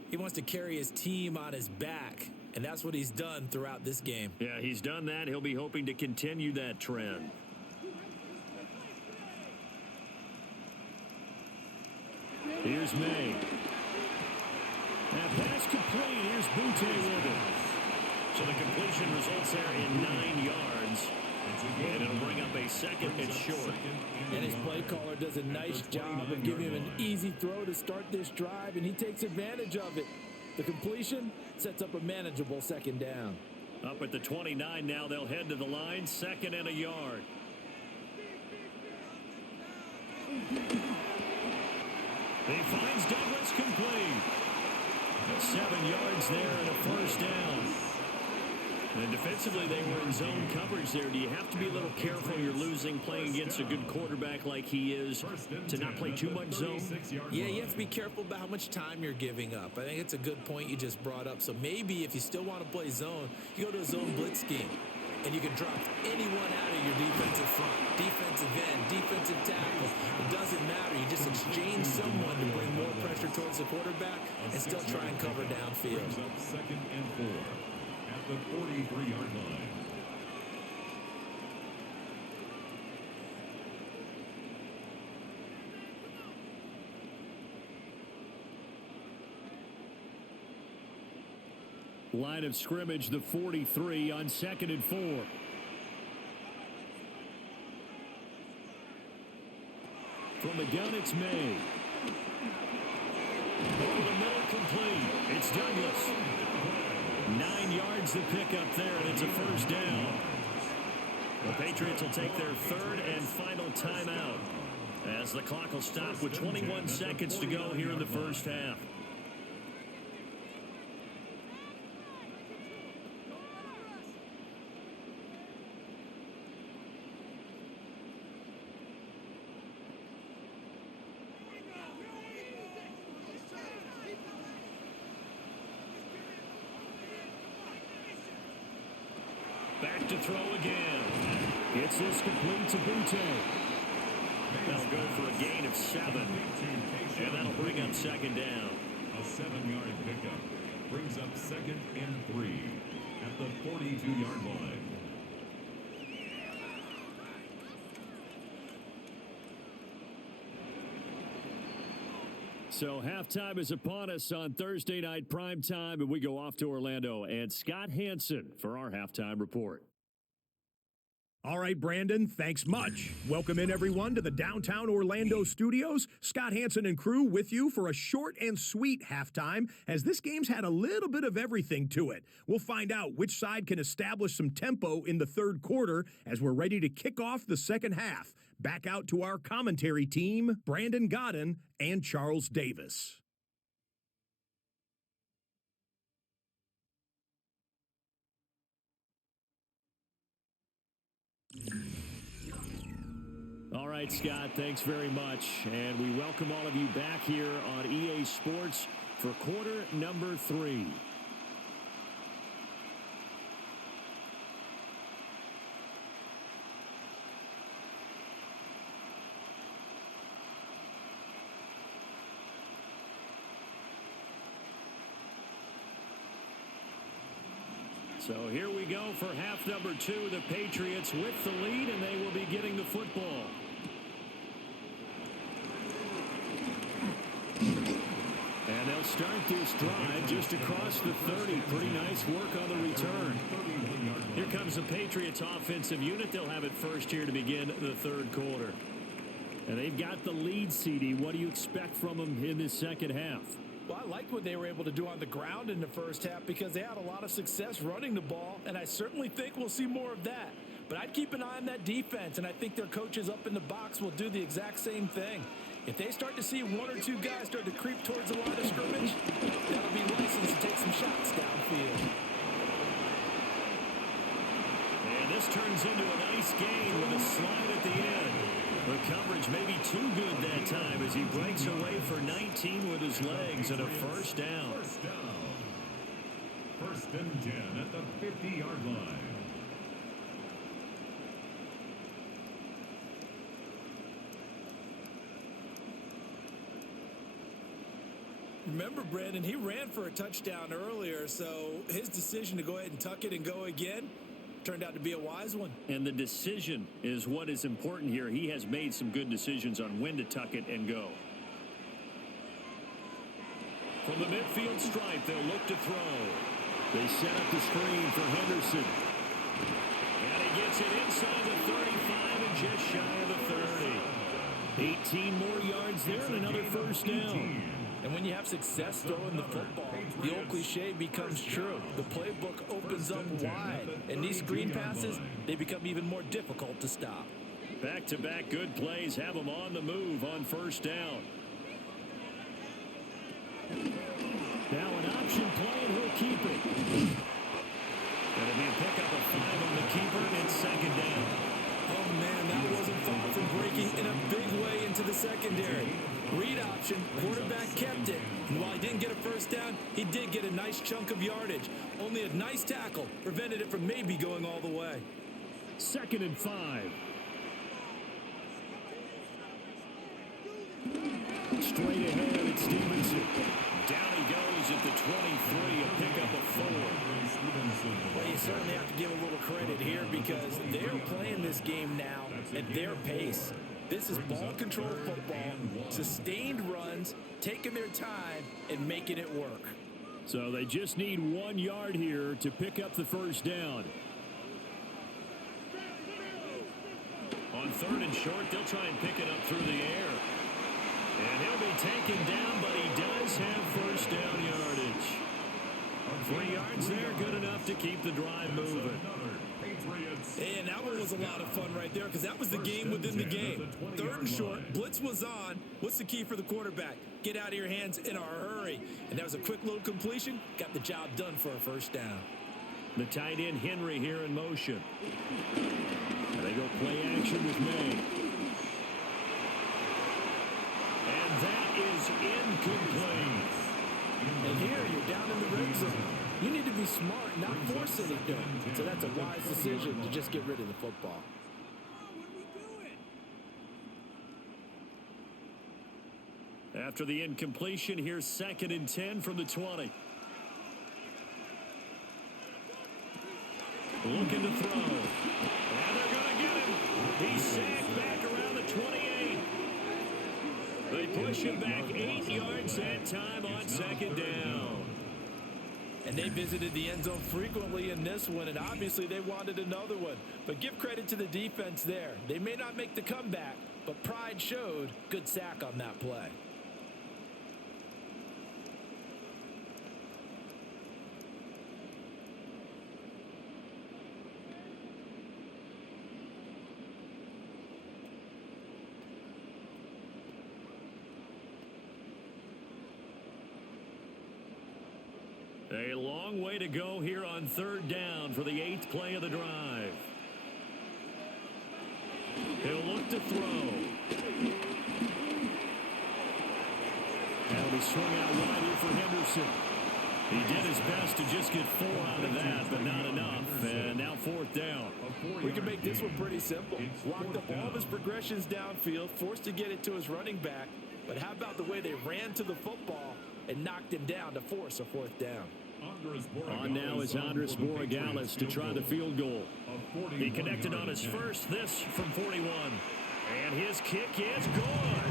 He wants to carry his team on his back, and that's what he's done throughout this game. Yeah, he's done that. He'll be hoping to continue that trend. Here's May. That pass complete. Here's Butte with it. So the completion results there in 9 yards. And it'll bring up a second and short. And his play caller does a nice job of giving him an easy throw to start this drive, and he takes advantage of it. The completion sets up a manageable second down. Up at the 29 now, they'll head to the line, second and a yard. He finds Douglas complete. 7 yards there and a first down. And defensively, they were in zone coverage there. Do you have to be a little careful? You're losing playing against a good quarterback like he is to not play too much zone? Yeah, you have to be careful about how much time you're giving up. I think it's a good point you just brought up. So maybe if you still want to play zone, you go to a zone blitz scheme. And you can drop anyone out of your defensive front, defensive end, defensive tackle. It doesn't matter. You just exchange someone to bring more pressure towards the quarterback and still try and cover downfield. Second and 4 at the 43-yard line. Line of scrimmage, the 43 on second and 4. From the gun, it's May. Over the middle, complete. It's Douglas. 9 yards to pick up there, and it's a first down. The Patriots will take their third and final timeout as the clock will stop with 21 seconds to go here in the first half. Back to throw again. It's this complete to Butte. They'll go for a gain of 7. And that'll bring up second down. A 7-yard pickup brings up second and 3 at the 42-yard line. So halftime is upon us on Thursday night primetime, and we go off to Orlando. And Scott Hansen for our halftime report. All right, Brandon, thanks much. Welcome in, everyone, to the downtown Orlando studios. Scott Hansen and crew with you for a short and sweet halftime, as this game's had a little bit of everything to it. We'll find out which side can establish some tempo in the third quarter as we're ready to kick off the second half. Back out to our commentary team, Brandon Godden and Charles Davis. All right, Scott, thanks very much. And we welcome all of you back here on EA Sports for quarter number 3. So here we go for half number 2. The Patriots with the lead, and they will be getting the football. And they'll start this drive just across the 30. Pretty nice work on the return. Here comes the Patriots offensive unit. They'll have it first here to begin the third quarter. And they've got the lead, CD. What do you expect from them in this second half? Well, I liked what they were able to do on the ground in the first half because they had a lot of success running the ball, and I certainly think we'll see more of that. But I'd keep an eye on that defense, and I think their coaches up in the box will do the exact same thing. If they start to see 1 or 2 guys start to creep towards the line of scrimmage, that'll be licensed to take some shots downfield. And this turns into a nice gain with a too good that time as he breaks away for 19 with his legs and a first down. First and 10 at the 50-yard line. Remember, Brandon, he ran for a touchdown earlier, so his decision to go ahead and tuck it and go again turned out to be a wise one. And the decision is what is important here. He has made some good decisions on when to tuck it and go. From the midfield stripe, they'll look to throw. They set up the screen for Henderson. And he gets it inside the 35 and just shy of the 30. 18 more yards there and another first down. And when you have success throwing the football, the old cliche becomes true. The playbook opens up wide, and these screen passes, they become even more difficult to stop. Back-to-back good plays have them on the move on first down. Now an option play, and he'll keep it. That'll be a pickup of 5 on the keeper, and it's second down. Oh, man, that wasn't far from breaking in a big way into the secondary. Read option, quarterback kept it. And while he didn't get a first down, he did get a nice chunk of yardage. Only a nice tackle prevented it from maybe going all the way. Second and 5. Straight ahead, it's Stevenson. Down he goes at the 23, a pickup of 4. Well, you certainly have to give a little credit here because they're playing this game now at their pace. This is ball control football, sustained runs, taking their time, and making it work. So they just need 1 yard here to pick up the first down. On third and short, they'll try and pick it up through the air. And he'll be taken down, but he does have first down yardage. 3 yards there, good enough to keep the drive moving. And that one was a lot of fun right there because that was the game within the game. Third and short, blitz was on. What's the key for the quarterback? Get out of your hands in a hurry. And that was a quick little completion. Got the job done for a first down. The tight end Henry here in motion. And they go play action with May. And that is incomplete. And here you're down in the red zone. You need to be smart, not force anything. So that's a wise decision to just get rid of the football. After the incompletion, here's second and 10 from the 20. Looking to throw. And they're going to get him. He's sacked back around the 28. They push him back 8 yards that time on second down. And they visited the end zone frequently in this one, and obviously they wanted another one. But give credit to the defense there. They may not make the comeback, but pride showed. Good sack on that play. A long way to go here on third down for the 8th play of the drive. He'll look to throw. That'll be swung out wide here for Henderson. He did his best to just get 4 out of that, but not enough. And now 4th down. We can make this one pretty simple. Locked up all of his progressions downfield, forced to get it to his running back. But how about the way they ran to the football and knocked him down to force a 4th down? On now is Andres Borregales to try the field goal. He connected on his first, this from 41. And his kick is good.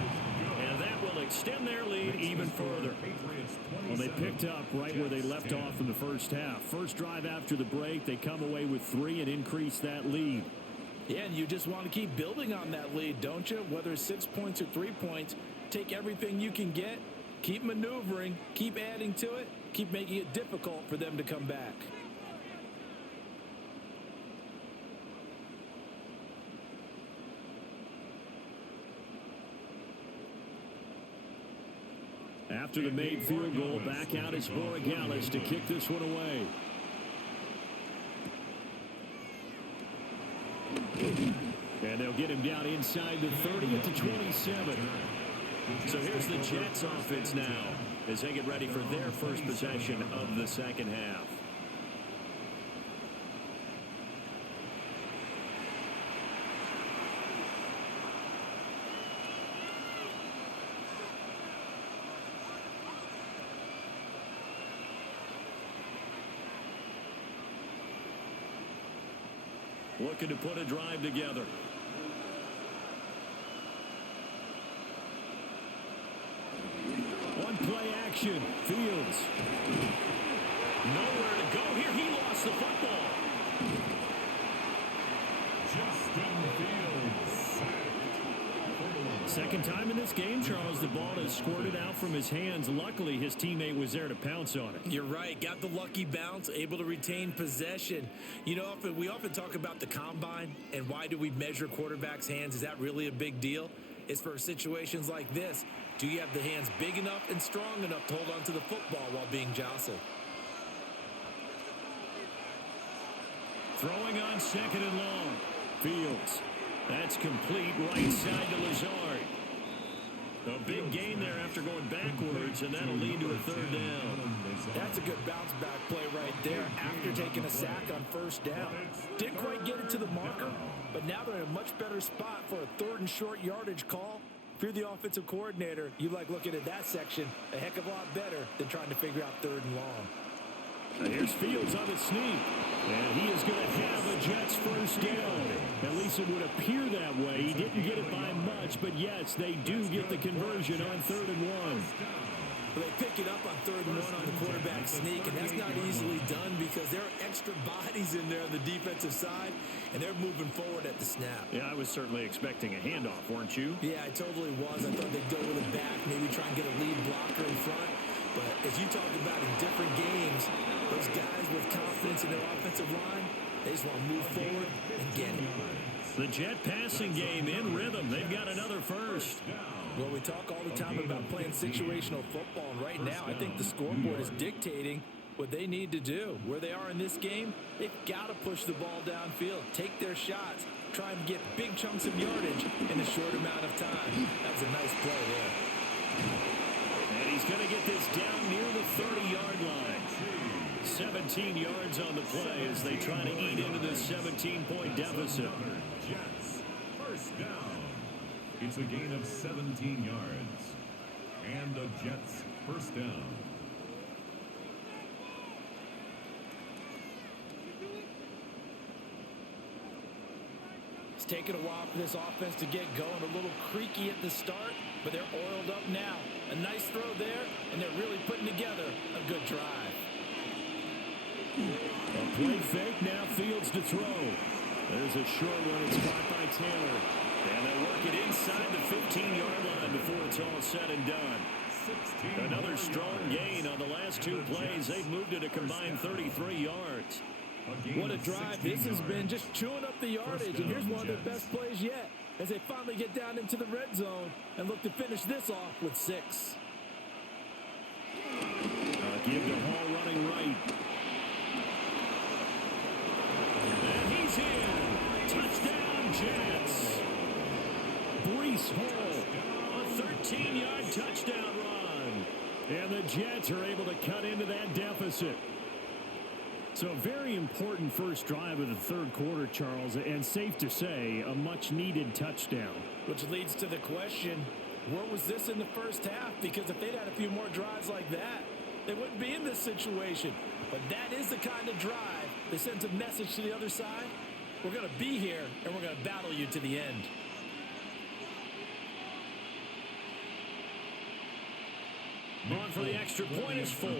And that will extend their lead even further. Well, they picked up right where they left off in the first half. First drive after the break, they come away with 3 and increase that lead. Yeah, and you just want to keep building on that lead, don't you? Whether it's 6 points or 3 points, take everything you can get, keep maneuvering, keep adding to it, keep making it difficult for them to come back. After the made field goal, back out is Borregales to kick this one away. And they'll get him down inside the 30 at the 27. So here's the Jets offense now as they get ready for their first possession of the second half. Looking to put a drive together. One play action. Fields. Nowhere to go here. He lost the football. Justin Fields sacked. Second time in this game, Charles, the ball has squirted out from his hands. Luckily, his teammate was there to pounce on it. You're right. Got the lucky bounce, able to retain possession. You know, we often talk about the combine and why do we measure quarterbacks' hands? Is that really a big deal? It's for situations like this. Do you have the hands big enough and strong enough to hold on to the football while being jostled? Throwing on second and long. Fields. That's complete right side to Lazard. A big gain there after going backwards, and that'll lead to a third down. That's a good bounce back play right there after taking a sack on first down. Didn't quite get it to the marker, but now they're in a much better spot for a third and short yardage call. If you're the offensive coordinator, you like looking at that section a heck of a lot better than trying to figure out third and long. Here's Fields on the sneak. And he is going to have a Jets first down. At least it would appear that way. He didn't get it by much, but yes, they do get the conversion on 3rd and 1. Well, they pick it up on 3rd and 1 on the quarterback sneak, and that's not easily done because there are extra bodies in there on the defensive side, and they're moving forward at the snap. Yeah, I was certainly expecting a handoff, weren't you? Yeah, I totally was. I thought they'd go with it back, maybe try and get a lead blocker in front. But as you talk about in different games, those guys with confidence in their offensive line, they just want to move forward and get it. The Jet passing game in rhythm. They've got another first. Well, we talk all the time about playing situational football, and right now I think the scoreboard is dictating what they need to do. Where they are in this game, they've got to push the ball downfield, take their shots, try and get big chunks of yardage in a short amount of time. That was a nice play there. And he's going to get this down near the 30-yard line. 17 yards on the play as they try to eat into this 17-point deficit. Jets first down. It's a gain of 17 yards. And the Jets first down. It's taken a while for this offense to get going, a little creaky at the start, but they're oiled up now. A nice throw there, and they're really putting together a good drive. A play fake, now Fields to throw. There's a short one, it's caught by Taylor. And they'll work it inside the 15-yard line before it's all said and done. Another strong gain on the last two plays. They've moved it a combined 33 yards. What a drive this has been, just chewing up the yardage. And here's one of their best plays yet as they finally get down into the red zone and look to finish this off with 6. Give to Hall running right. And he's in. Touchdown, Jets. Breece Hall, a 13-yard touchdown run. And the Jets are able to cut into that deficit. So a very important first drive of the third quarter, Charles, and safe to say, a much-needed touchdown. Which leads to the question, where was this in the first half? Because if they'd had a few more drives like that, they wouldn't be in this situation. But that is the kind of drive that sends a message to the other side. We're going to be here, and we're going to battle you to the end. On for the extra point is Ford.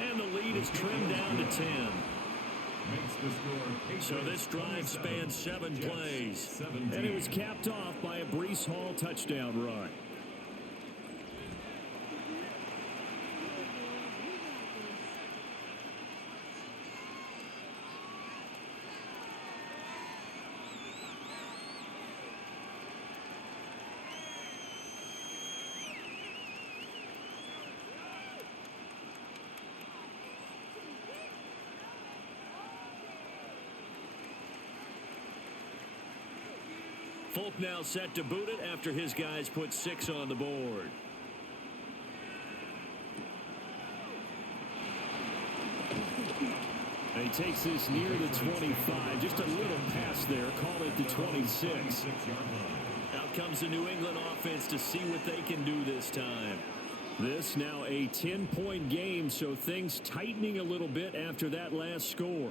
And the lead is trimmed down to 10. So this drive spans 7 plays. And it was capped off by a Breece Hall touchdown run. Folk now set to boot it after his guys put 6 on the board. And he takes this near the 25. Just a little pass there. Call it the 26. Out comes the New England offense to see what they can do this time. This now a 10-point game, so things tightening a little bit after that last score.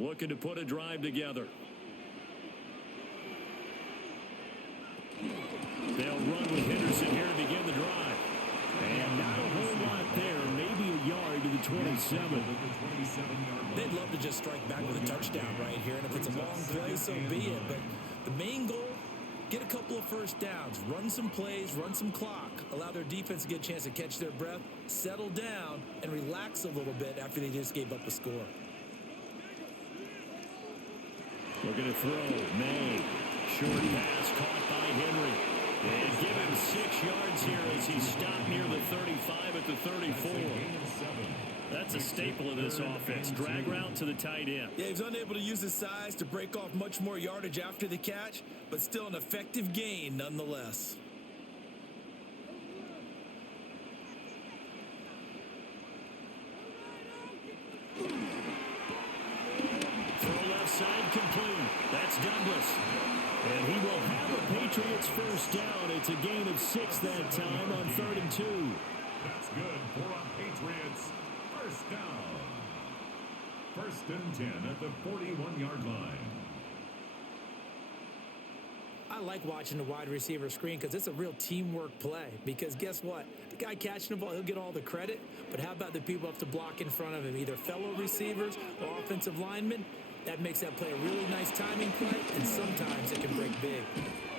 Looking to put a drive together. They'll run with Henderson here to begin the drive. And not a whole lot there. Maybe a yard to the 27. They'd love to just strike back with a touchdown right here. And if it's a long play, so be it. But the main goal, get a couple of first downs. Run some plays, run some clock. Allow their defense to get a chance to catch their breath, settle down, and relax a little bit after they just gave up a score. Looking to throw. May. Short pass caught by Henry. And give him 6 yards here as he stopped near the 35 at the 34. That's a staple of this offense. Drag route to the tight end. Yeah, he's unable to use his size to break off much more yardage after the catch, but still an effective gain nonetheless. Throw left side complete. That's Douglas. And he will have a Patriots first down. It's a gain of 6 that time on 3rd and 2. That's good for a Patriots first down. 1st and 10 at the 41-yard line. I like watching the wide receiver screen because it's a real teamwork play. Because guess what? The guy catching the ball, he'll get all the credit. But how about the people up to block in front of him, either fellow receivers or offensive linemen? That makes that play a really nice timing play, and sometimes it can break big.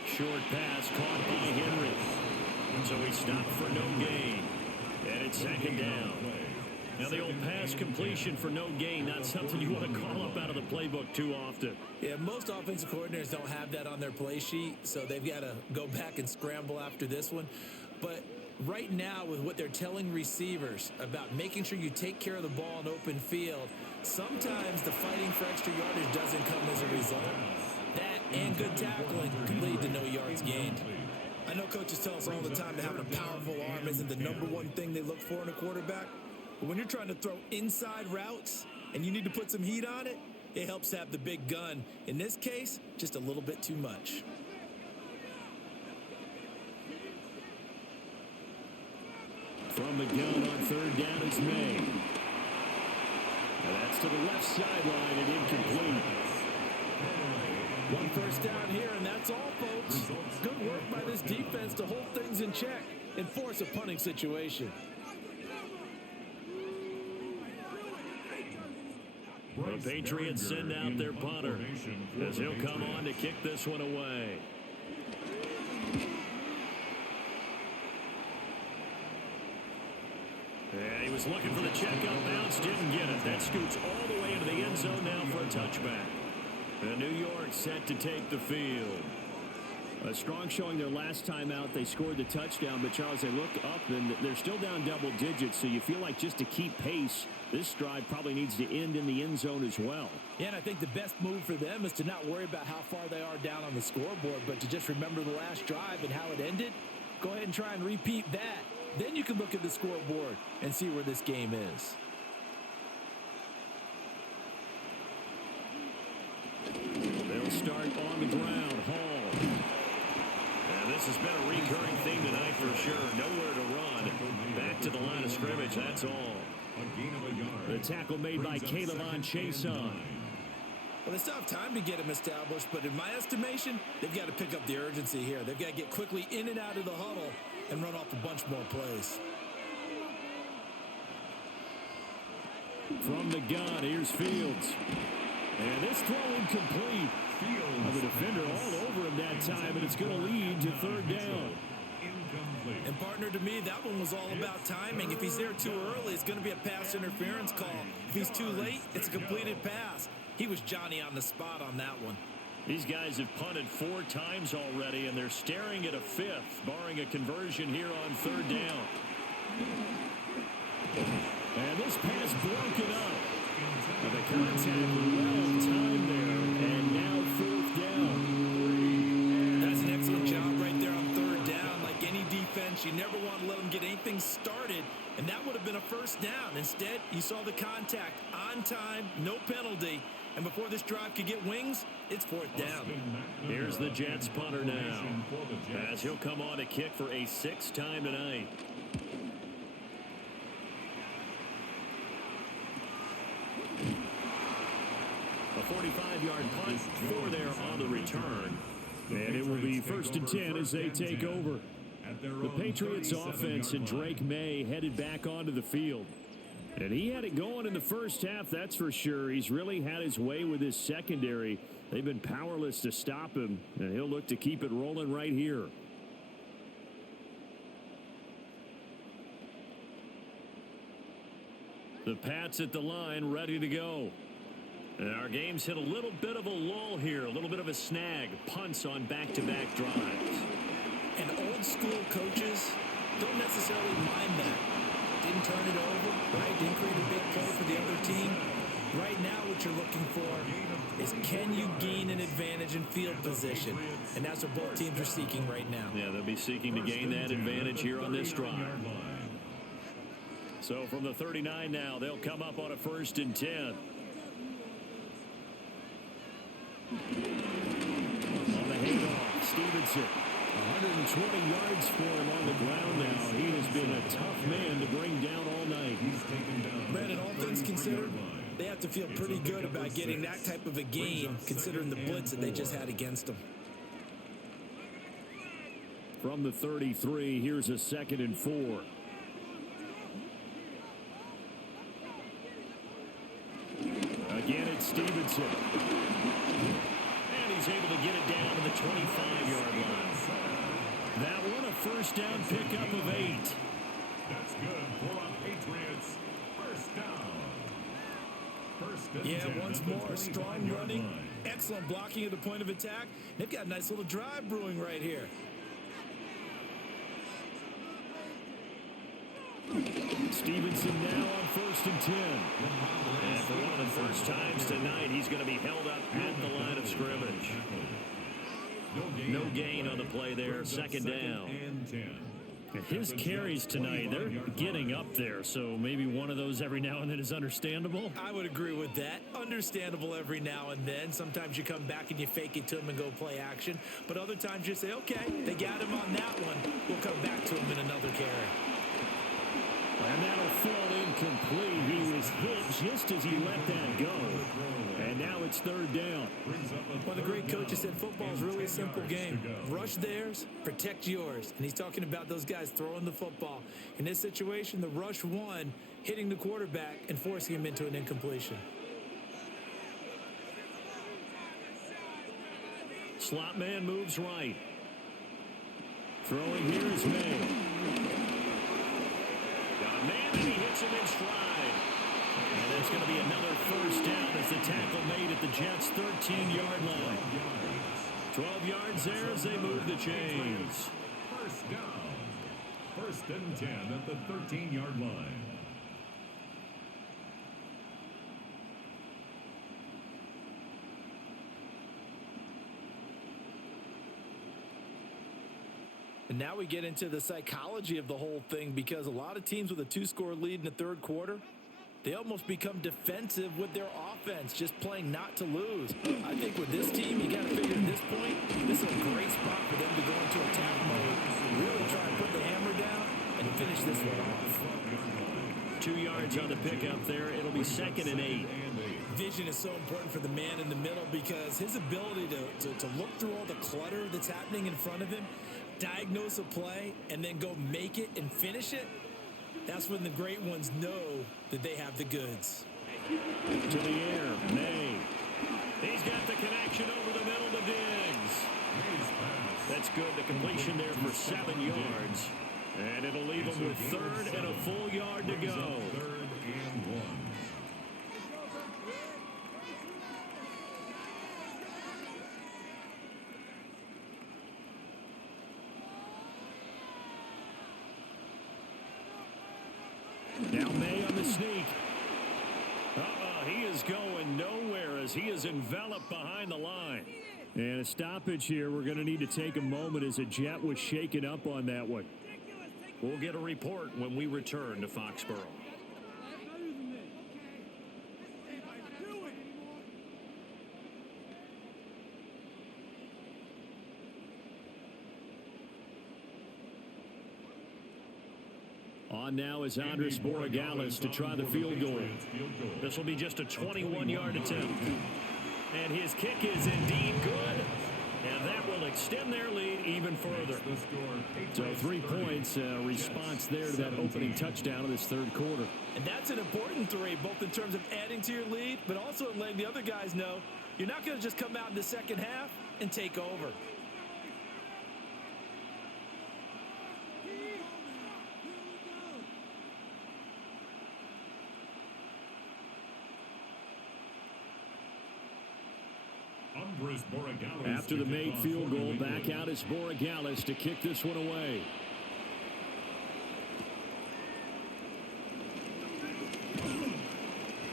Short pass caught by Henry. So he stopped for no gain. And it's 2nd down. Now the old pass completion for no gain, not something you want to call up out of the playbook too often. Yeah, most offensive coordinators don't have that on their play sheet, so they've got to go back and scramble after this one. But right now, with what they're telling receivers about making sure you take care of the ball in open field, sometimes the fighting for extra yardage doesn't come as a result. That and good tackling can lead to no yards gained. I know coaches tell us all the time that having a powerful arm isn't the #1 thing they look for in a quarterback. But when you're trying to throw inside routes and you need to put some heat on it, it helps have the big gun. In this case, just a little bit too much. From the gun on 3rd down is May. And that's to the left sideline and incomplete. 1 first down here, and that's all, folks. Good work by this defense to hold things in check and force a punting situation. The Patriots send out their punter as he'll come on to kick this one away. And he was looking for the check up bounce, didn't get it. That scoots all the way into the end zone now for a touchback. And New York set to take the field. A strong showing their last time out. They scored the touchdown, but Charles, they look up and they're still down double digits, so you feel like just to keep pace, this drive probably needs to end in the end zone as well. Yeah, and I think the best move for them is to not worry about how far they are down on the scoreboard, but to just remember the last drive and how it ended. Go ahead and try and repeat that. Then you can look at the scoreboard and see where this game is. They'll start on the ground. Hall. And this has been a recurring theme tonight for sure. Nowhere to run. Back to the line of scrimmage, that's all. The tackle made by Kayvon Chason. Well, they still have time to get him established, but in my estimation, they've got to pick up the urgency here. They've got to get quickly in and out of the huddle and run off a bunch more plays. From the gun, here's Fields. And this throw incomplete. The defender all over him that time, and it's going to lead to 3rd down. And partner, to me, that one was all about timing. If he's there too early, it's going to be a pass interference call. If he's too late, it's a completed pass. He was Johnny on the spot on that one. These guys have punted 4 times already, and they're staring at a 5th, barring a conversion here on 3rd down. And this pass broken up. And the contact well timed there. And now fourth down. That's an excellent job right there on third down. Like any defense, you never want to let them get anything started. And that would have been a first down. Instead, you saw the contact on time, no penalty. And before this drive could get wings, it's fourth down. Here's the Jets punter now, as he'll come on to kick for a sixth time tonight. A 45-yard punt for there on the return. And it will be 1st and 10 as they take over. The Patriots offense and Drake May headed back onto the field. And he had it going in the first half, that's for sure. He's really had his way with his secondary. They've been powerless to stop him, and he'll look to keep it rolling right here. The Pats at the line, ready to go. And our game's hit a little bit of a lull here, a little bit of a snag. Punts on back-to-back drives. And old school coaches don't necessarily mind that. Didn't turn it over, right? Didn't create a big play for the other team. Right now what you're looking for is, can you gain an advantage in field position? And that's what both teams are seeking right now. Yeah, they'll be seeking to gain that advantage here on this drive. So from the 39 now, they'll come up on a 1st and 10. On the handoff, Stevenson. 120 yards for him on the ground now. He has been a tough man to bring down all night. Brandon, all things considered, they have to feel pretty good about getting that type of a gain, considering the blitz that they just had against them. From the 33, here's a 2nd and 4. Again, it's Stevenson. And he's able to get it down to the 25-yard line. That one a 1st down pickup of 8. That's good for a Patriots first down. Yeah, once more, strong running, excellent blocking at the point of attack. They've got a nice little drive brewing right here. Stevenson now on 1st and 10. And for one of the first times tonight, he's going to be held up at the line of scrimmage. No gain on the play there, 2nd down. His carries tonight, they're getting up there, so maybe one of those every now and then is understandable. I would agree with that. Understandable every now and then. Sometimes you come back and you fake it to him and go play action. But other times you say, okay, they got him on that one. We'll come back to him in another carry. And that'll fall incomplete. He was hit just as he let that go. And now it's 3rd down. One of the great coaches said football is really a simple game. Rush theirs, protect yours. And he's talking about those guys throwing the football. In this situation, the rush won, hitting the quarterback and forcing him into an incompletion. Slot man moves right. Throwing here is May. Got a man, and he hits him in stride. And there's going to be another 1st down as the tackle made at the Jets' 13-yard line. 12 yards there as they move the chains. First down. 1st and 10 at the 13-yard line. And now we get into the psychology of the whole thing, because a lot of teams with a 2-score lead in the 3rd quarter, they almost become defensive with their offense, just playing not to lose. I think with this team, you got to figure at this point, this is a great spot for them to go into attack mode, really try and put the hammer down and finish this one off. 2 yards on the pickup there. It'll be 2nd and 8. Vision is so important for the man in the middle, because his ability to look through all the clutter that's happening in front of him, diagnose a play, and then go make it and finish it, that's when the great ones know that they have the goods. To the air, May. He's got the connection over the middle to Diggs. That's good. The completion there for 7 yards. And it'll leave him with 3rd and a full yard to go. 3rd and 1. Now May on the sneak. He is going nowhere as he is enveloped behind the line. And a stoppage here. We're going to need to take a moment as a Jet was shaken up on that one. We'll get a report when we return to Foxborough. On now is Andres Borregales to try the field goal. This will be just a 21-yard attempt. And his kick is indeed good. And that will extend their lead even further. So 3 points, response there to that opening touchdown of this third quarter. And that's an important 3, both in terms of adding to your lead, but also letting the other guys know you're not going to just come out in the second half and take over. After the made field goal, back out is Borregales to kick this one away.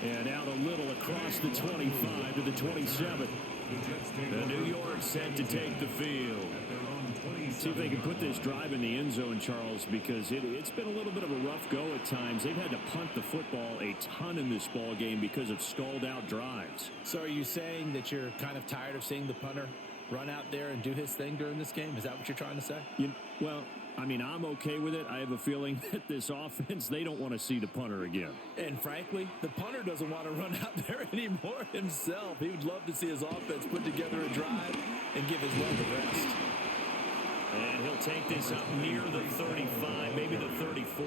And out a little across the 25 to the 27. The New York set to take the field. See if they can put this drive in the end zone, Charles, because it's been a little bit of a rough go at times. They've had to punt the football a ton in this ball game because of stalled out drives. So are you saying that you're kind of tired of seeing the punter run out there and do his thing during this game? Is that what you're trying to say? Well, I mean, I'm okay with it. I have a feeling that this offense, they don't want to see the punter again. And frankly, the punter doesn't want to run out there anymore himself. He would love to see his offense put together a drive and give his leg a rest. And he'll take this up near the 35, maybe the 34.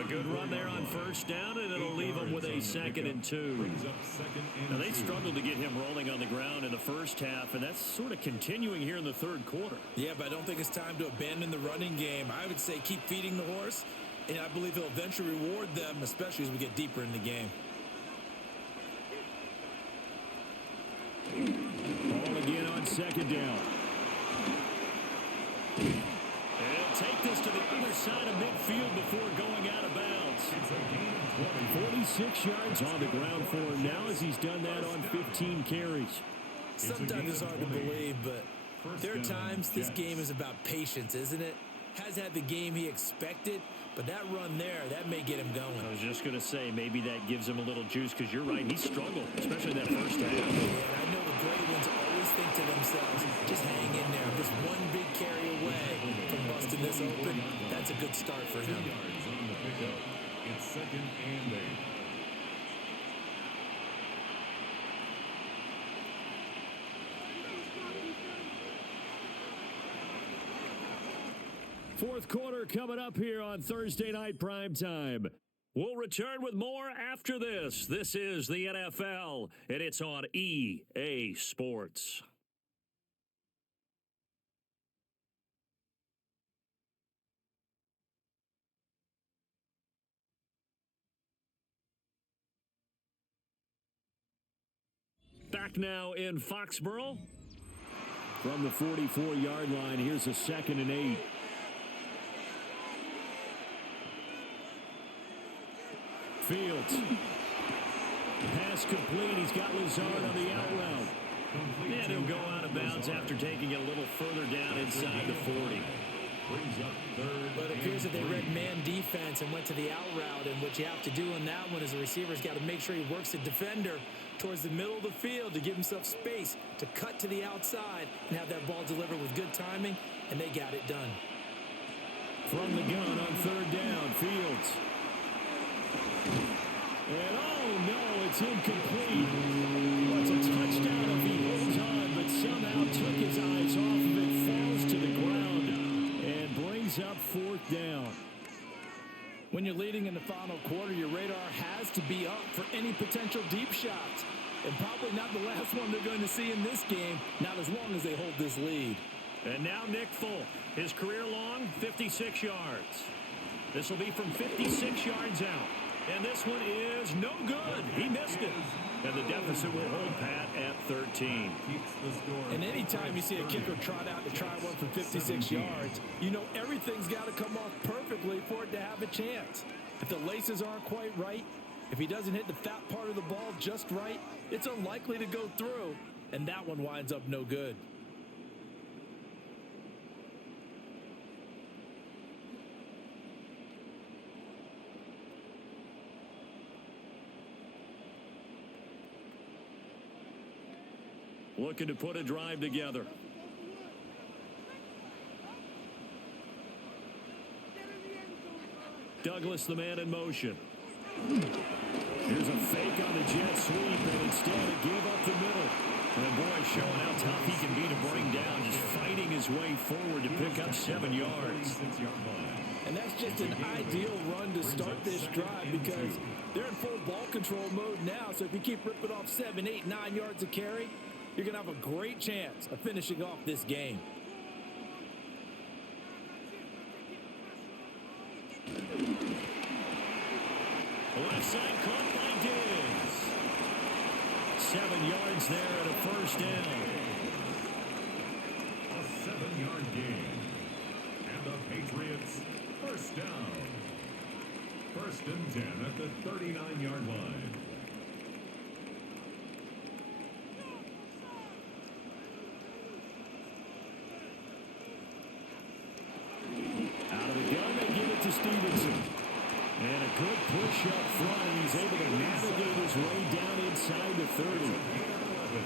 A good run there on first down, and it'll leave him with a 2nd and 2. Now, they struggled to get him rolling on the ground in the first half, and that's sort of continuing here in the third quarter. Yeah, but I don't think it's time to abandon the running game. I would say keep feeding the horse, and I believe he'll eventually reward them, especially as we get deeper in the game. Ball again on 2nd down. And take this to the other side of midfield before going out of bounds. 46 yards on the ground for him now as he's done that on 15 carries. Sometimes it's hard to believe, but there are times this game is about patience, isn't it? Has had the game he expected, but that run there, that may get him going. I was just going to say, maybe that gives him a little juice, because you're right, he struggled, especially that first half. Yeah, I know the great ones always think to themselves, just hang in there. Just one big carry away from busting this open. That's a good start for him. It's 2nd and 8. Fourth quarter coming up here on Thursday Night Primetime. We'll return with more after this. This is the NFL, and it's on EA Sports. Back now in Foxborough. From the 44-yard line, here's a 2nd and 8. Fields. Pass complete. He's got Lazard on the out route. And he'll go out of bounds after taking it a little further down inside the 40. But it appears that they read man defense and went to the out route. And what you have to do on that one is the receiver's got to make sure he works the defender towards the middle of the field to give himself space to cut to the outside and have that ball delivered with good timing. And they got it done. From the gun on 3rd down, Fields. And oh no, it's incomplete. Well, it's a touchdown if he holds on, but somehow took his eyes off of it, falls to the ground, and brings up 4th down. When you're leading in the final quarter, your radar has to be up for any potential deep shots. And probably not the last one they're going to see in this game, not as long as they hold this lead. And now Nick Folk, his career long, 56 yards. This will be from 56 yards out. And this one is no good. He missed it. And the deficit will hold pat at 13. And anytime you see a kicker trot out to try one from 56 yards, you know everything's got to come off perfectly for it to have a chance. If the laces aren't quite right, if he doesn't hit the fat part of the ball just right, it's unlikely to go through, and that one winds up no good. Looking to put a drive together. Douglas, the man in motion. Here's a fake on the jet sweep, and instead a give up the middle. And boy, showing how tough he can be to bring down, just fighting his way forward to pick up 7 yards. And that's just an ideal run to start this drive because they're in full ball control mode now. So if you keep ripping off 7, 8, 9 yards of carry, you're going to have a great chance of finishing off this game. Left side caught by Diggs. 7 yards there and a first down. A 7-yard gain. And the Patriots first down. 1st and 10 at the 39-yard line. Out of the gun, they give it to Stevenson. And a good push up front, and he's able to navigate his way down inside the 30.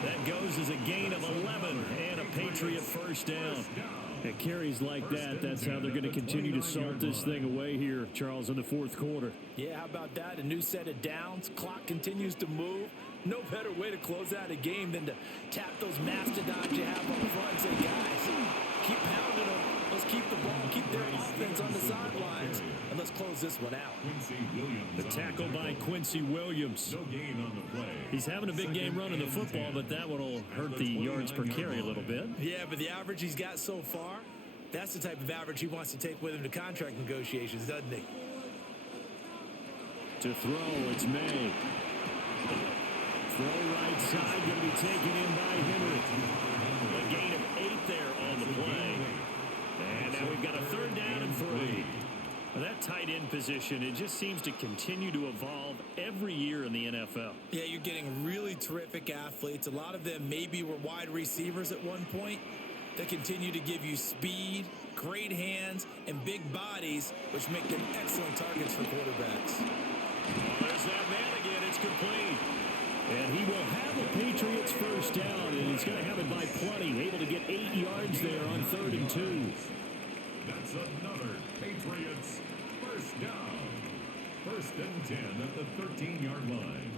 That goes as a gain of 11 and a Patriot first down. At carries like that, that's how they're going to continue to salt this thing away here, Charles, in the 4th quarter. Yeah, how about that? A new set of downs. Clock continues to move. No better way to close out a game than to tap those mastodons you have up front and say, guys, keep pounding them. Let's keep the ball, keep their offense on the sidelines, and let's close this one out. The tackle by Quincy Williams. No gain on the play. He's having a big game running the football, but that one will hurt the yards per carry a little bit. Yeah, but the average he's got so far, that's the type of average he wants to take with him to contract negotiations, doesn't he? To throw, it's May. Throw right side, going to be taken in by Henry. A gain of 8 there on the play. And now we've got a 3rd down and 3. Well, that tight end position, it just seems to continue to evolve every year in the NFL. Yeah, you're getting really terrific athletes. A lot of them maybe were wide receivers at one point that continue to give you speed, great hands, and big bodies, which make them excellent targets for quarterbacks. Well, there's that man again. It's complete. And he will have the Patriots first down, and he's going to have it by plenty. Able to get 8 yards there on 3rd and 2. That's another Patriots first down. 1st and 10 at the 13-yard line.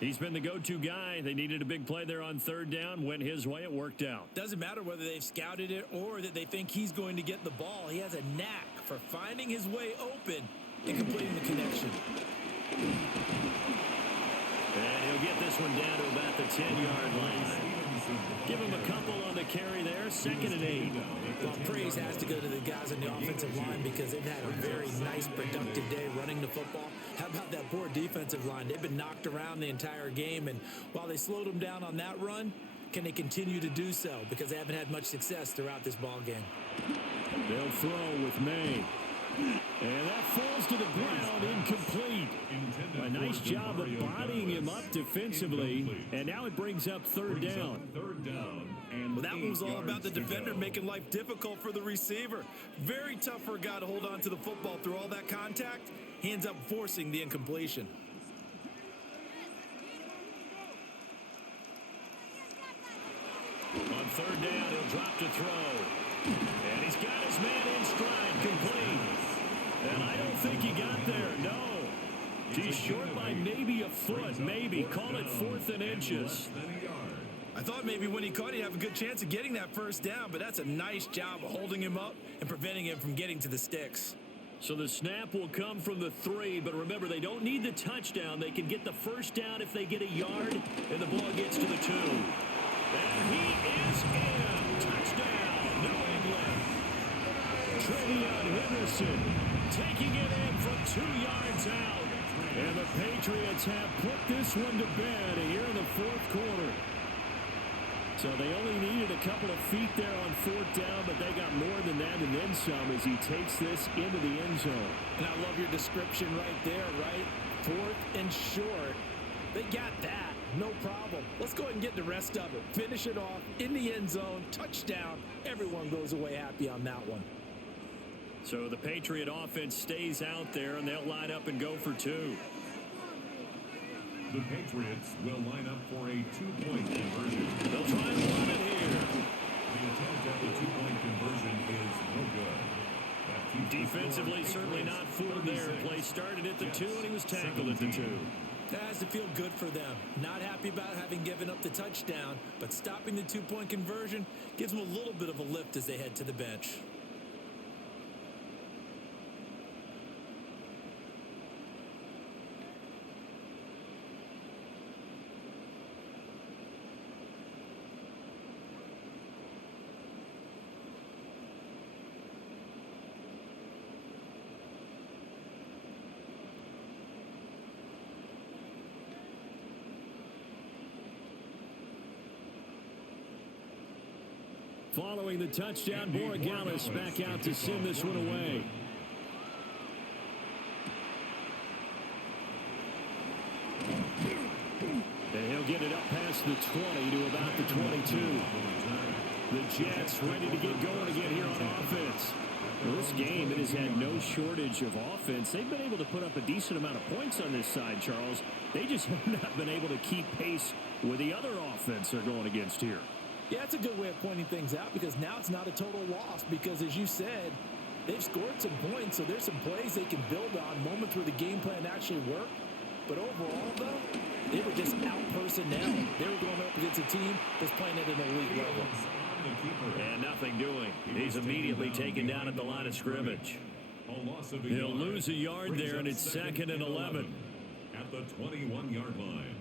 He's been the go-to guy. They needed a big play there on 3rd down. Went his way. It worked out. Doesn't matter whether they've scouted it or that they think he's going to get the ball. He has a knack for finding his way open and completing the connection. And he'll get this one down to about the 10-yard line. Give him a couple on the carry there. 2nd and 8. Well, praise has to go to the guys on the offensive line because they've had a very nice, productive day running the football. How about that poor defensive line? They've been knocked around the entire game, and while they slowed them down on that run, can they continue to do so? Because they haven't had much success throughout this ball game. They'll throw with May. And that falls to the ground, incomplete. A nice job of bodying him up defensively, and now it brings up 3rd down. Well, that one was all about the defender making life difficult for the receiver. Very tough for a guy to hold on to the football through all that contact. He ends up forcing the incompletion. On 3rd down, he'll drop to throw. And he's got his man in stride, complete. And I don't think he got there, no. He's short by maybe a foot, maybe. Call it 4th and inches. I thought maybe when he caught, he'd have a good chance of getting that first down, but that's a nice job of holding him up and preventing him from getting to the sticks. So the snap will come from the 3, but remember, they don't need the touchdown. They can get the first down if they get a yard, and the ball gets to the 2. And he is in. Touchdown, New England. Travion Henderson taking it in from 2 yards out. And the Patriots have put this one to bed here in the 4th quarter. So they only needed a couple of feet there on 4th down, but they got more than that and then some as he takes this into the end zone. And I love your description right there, right? 4th and short. They got that. No problem. Let's go ahead and get the rest of it. Finish it off in the end zone. Touchdown. Everyone goes away happy on that one. So the Patriot offense stays out there, and they'll line up and go for 2. The Patriots will line up for a 2-point conversion. They'll try and run it here. The attempt at the 2-point conversion is no good. That keeps Defensively, certainly not fooled there. Play started at the 2, and he was tackled at the 2. That has to feel good for them. Not happy about having given up the touchdown, but stopping the 2-point conversion gives them a little bit of a lift as they head to the bench. Following the touchdown, Borregales back out to send this one away. And he'll get it up past the 20 to about the 22. The Jets ready to get going again here on offense. Well, this game, it has had no shortage of offense. They've been able to put up a decent amount of points on this side, Charles. They just have not been able to keep pace with the other offense they're going against here. Yeah, that's a good way of pointing things out because now it's not a total loss because, as you said, they've scored some points, so there's some plays they can build on, moments where the game plan actually worked. But overall, though, they were just out-personnel. They were going up against a team that's playing at an elite level. And nothing doing. He's immediately taken down at the line of scrimmage. He'll lose a yard there, and it's 2nd and 11. At the 21-yard line.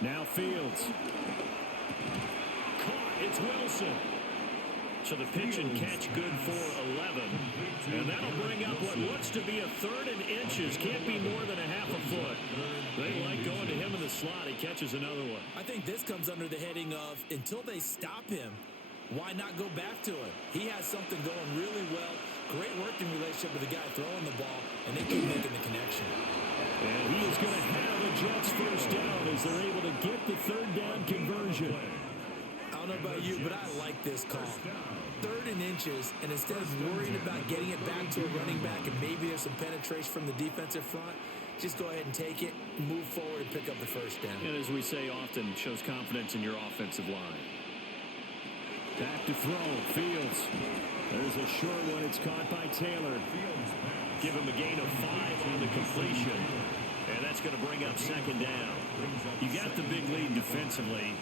Now Fields. Caught. It's Wilson. So the pitch and catch good for 11. And that'll bring up what looks to be a 3rd and inches. Can't be more than a half a foot. They like going to him in the slot. He catches another one. I think this comes under the heading of until they stop him, why not go back to it? He has something going really well. Great working relationship with the guy throwing the ball, and they keep making the connection. And he is going to have a Jets first down as they're able to get the 3rd down conversion. I don't know about you, but I like this call. 3rd and inches, and instead of worrying about getting it back to a running back and maybe there's some penetration from the defensive front, just go ahead and take it, move forward, and pick up the first down. And as we say often, shows confidence in your offensive line. Back to throw. Fields. There's a short one. It's caught by Taylor. Give him a gain of 5 on the completion. And that's going to bring up 2nd down. You got the big lead defensively.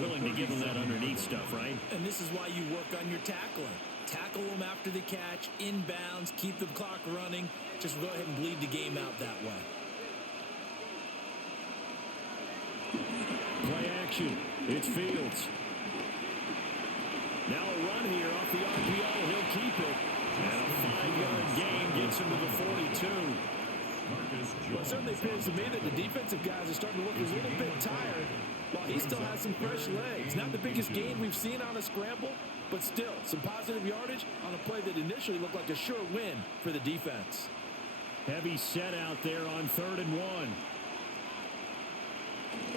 Willing to give them that underneath stuff, right? And this is why you work on your tackling. Tackle them after the catch, inbounds, keep the clock running. Just go ahead and bleed the game out that way. Play action. It's Fields. Now a run here off the RPO. He'll keep it. And a 5-yard gain gets him to the 42. Well, it certainly appears to me that the defensive guys are starting to look a little bit tired while he still has some fresh legs. Not the biggest gain we've seen on a scramble, but still some positive yardage on a play that initially looked like a sure win for the defense. Heavy set out there on 3rd and 1.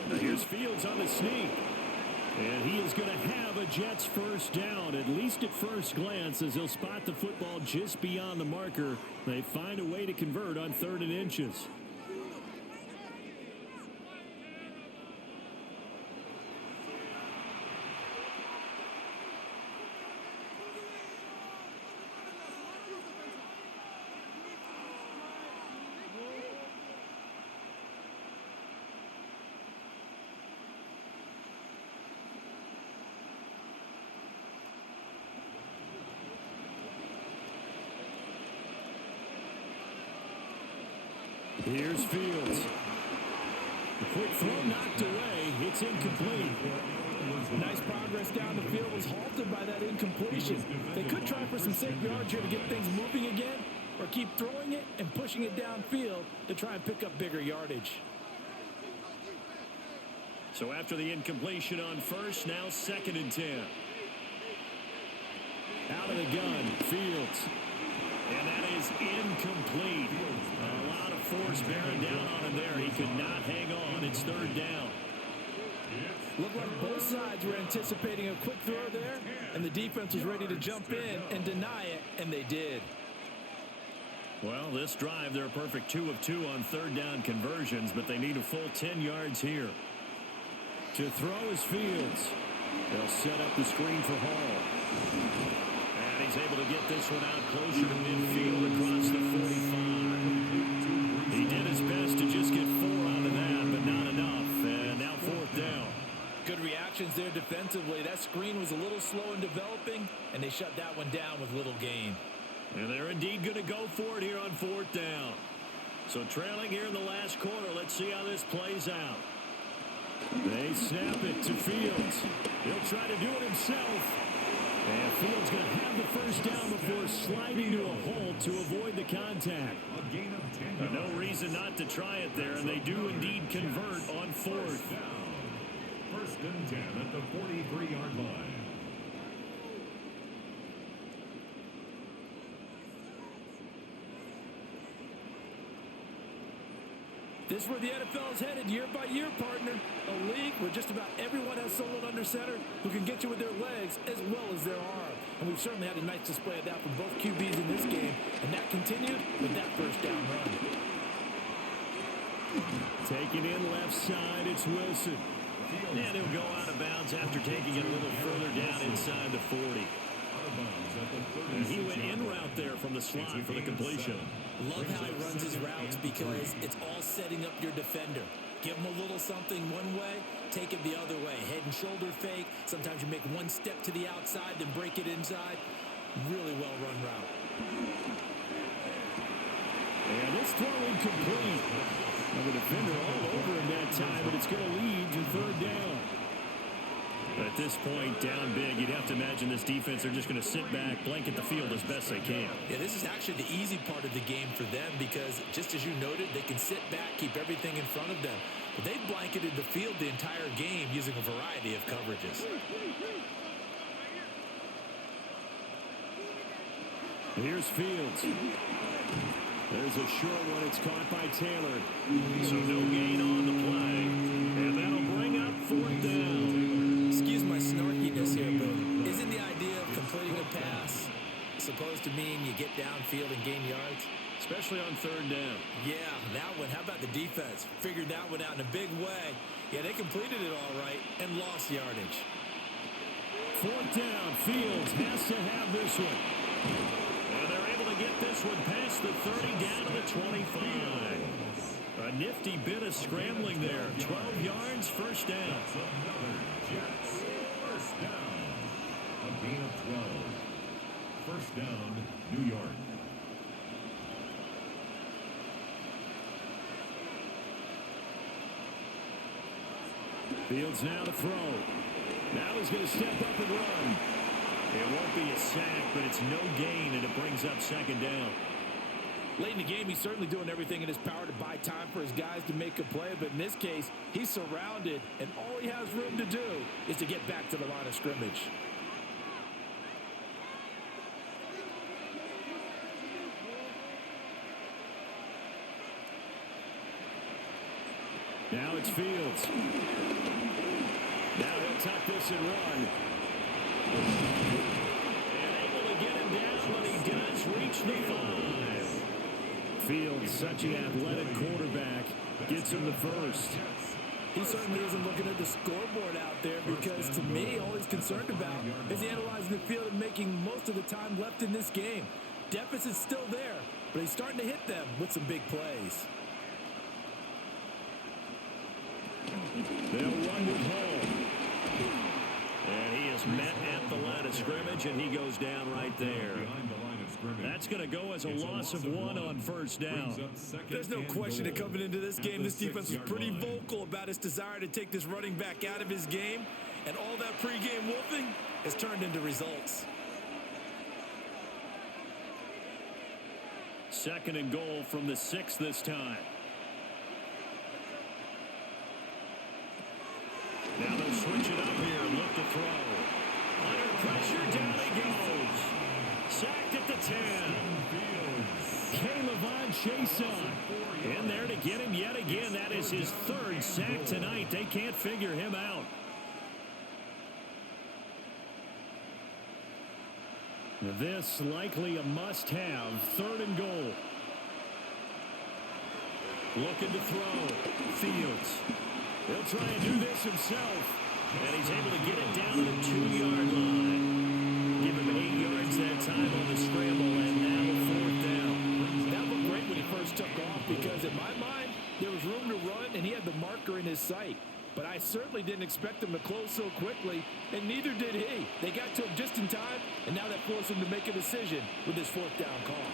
Now here's Fields on the sneak. And he is going to have a Jets first down, at least at first glance, as he'll spot the football just beyond the marker. They find a way to convert on 3rd and inches. Here's Fields. The quick throw knocked away. It's incomplete. Nice progress down the field was halted by that incompletion. They could try for some safe yards here to get things moving again, or keep throwing it and pushing it downfield to try and pick up bigger yardage. So after the incompletion on first, now 2nd and 10. Out of the gun, Fields. And that is incomplete. A lot of force bearing down on him there. He could not hang on. It's 3rd down. Looked like both sides were anticipating a quick throw there, and the defense was ready to jump in and deny it, and they did. Well, this drive, they're a perfect 2 of 2 on 3rd down conversions, but they need a full 10 yards here. To throw is Fields. They'll set up the screen for Hall. And he's able to get this one out closer to midfield across the 45. He did his best to just get 4 out of that, but not enough. And now 4th down. Good reactions there defensively. That screen was a little slow in developing, and they shut that one down with little gain. And they're indeed going to go for it here on 4th down. So trailing here in the last quarter. Let's see how this plays out. They snap it to Fields. He'll try to do it himself. And Fields going to have the 1st down before sliding to a halt to avoid the contact. No reason not to try it there, and they do indeed convert on 4th. 1st and 10 at the 43-yard line. This is where the NFL is headed year by year, partner. A league where just about everyone has someone under center who can get you with their legs as well as their arm. And we've certainly had a nice display of that from both QBs in this game. And that continued with that 1st down run. Taking in left side, it's Wilson. And he'll go out of bounds after taking it a little further down inside the 40. And he went in route there from the slot for the completion. Love how he runs his routes because it's all setting up your defender. Give him a little something one way, take it the other way. Head and shoulder fake. Sometimes you make one step to the outside, then break it inside. Really well run route. And this throw incomplete. Now the defender all over him that time, but it's going to lead to 3rd down. At this point, down big, you'd have to imagine this defense, they're just going to sit back, blanket the field as best they can. Yeah, this is actually the easy part of the game for them because, just as you noted, they can sit back, keep everything in front of them. But they've blanketed the field the entire game using a variety of coverages. Here's Fields. There's a short one. It's caught by Taylor. So no gain on the play. And that'll bring up 4th down. Excuse my snarkiness here, but isn't the idea of completing a pass supposed to mean you get downfield and gain yards? Especially on 3rd down. Yeah, that one. How about the defense? Figured that one out in a big way. Yeah, they completed it all right and lost yardage. 4th down. Fields has to have this one. And they're able to get this one past the 30 down to the 25. A nifty bit of scrambling there. 12 yards, 1st down. Another Jets. 1st down. A gain of 12. 1st down, New York. Fields now to throw. Now he's going to step up and run. It won't be a sack, but it's no gain, and it brings up 2nd down. Late in the game, he's certainly doing everything in his power to buy time for his guys to make a play. But in this case, he's surrounded, and all he has room to do is to get back to the line of scrimmage. Now it's Fields. Now he'll tuck this and run. And able to get him down, but he does reach the 5. Fields, such an athletic quarterback, gets him the 1st. He certainly isn't looking at the scoreboard out there because, to me, all he's concerned about is analyzing the field and making most of the time left in this game. Deficit's still there, but he's starting to hit them with some big plays. They'll run with Hall. And he is met at the line of scrimmage, and he goes down right there. Behind the line of scrimmage. That's going to go as a loss of one on first down. There's no question that coming into this game, this defense was pretty vocal about its desire to take this running back out of his game, and all that pregame wolfing has turned into results. 2nd and goal from the 6 this time. Now they'll switch it up here. Look to throw. Under pressure, down he goes. Sacked at the 10. Caleb Chason in there to get him yet again. That is his 3rd sack tonight. They can't figure him out. This likely a must-have. 3rd and goal. Looking to throw. Fields. He'll try and do this himself. And he's able to get it down to the 2-yard line. Give him 8 yards that time on the scramble, and now 4th down. That looked great when he first took off because in my mind, there was room to run, and he had the marker in his sight. But I certainly didn't expect him to close so quickly, and neither did he. They got to him just in time, and now that forced him to make a decision with his 4th down call.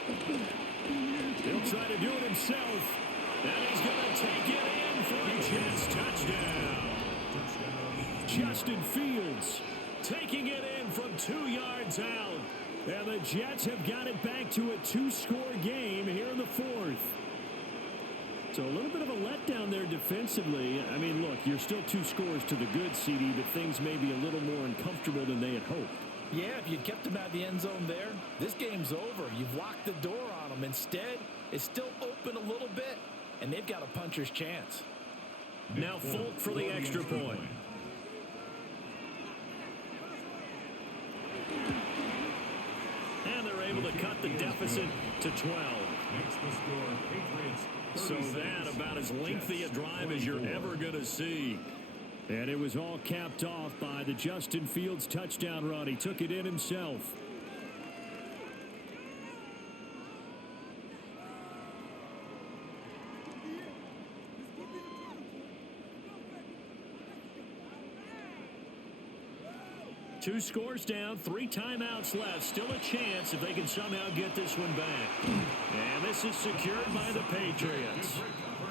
He'll try to do it himself, and he's going to take it in for a Jets touchdown. Justin Fields taking it in from 2 yards out. And the Jets have got it back to a 2-score game here in the 4th. So a little bit of a letdown there defensively. I mean, look, you're still 2 scores to the good, CD, but things may be a little more uncomfortable than they had hoped. Yeah, if you'd kept him out of the end zone there, this game's over. You've locked the door on him. Instead, it's still open a little bit, and they've got a puncher's chance. Now Folk for the extra point. And they're able to cut the deficit to 12. So that about as lengthy a drive as you're ever going to see. And it was all capped off by the Justin Fields touchdown run. He took it in himself. Two scores down, 3 timeouts left. Still a chance if they can somehow get this one back. And this is secured by the Patriots.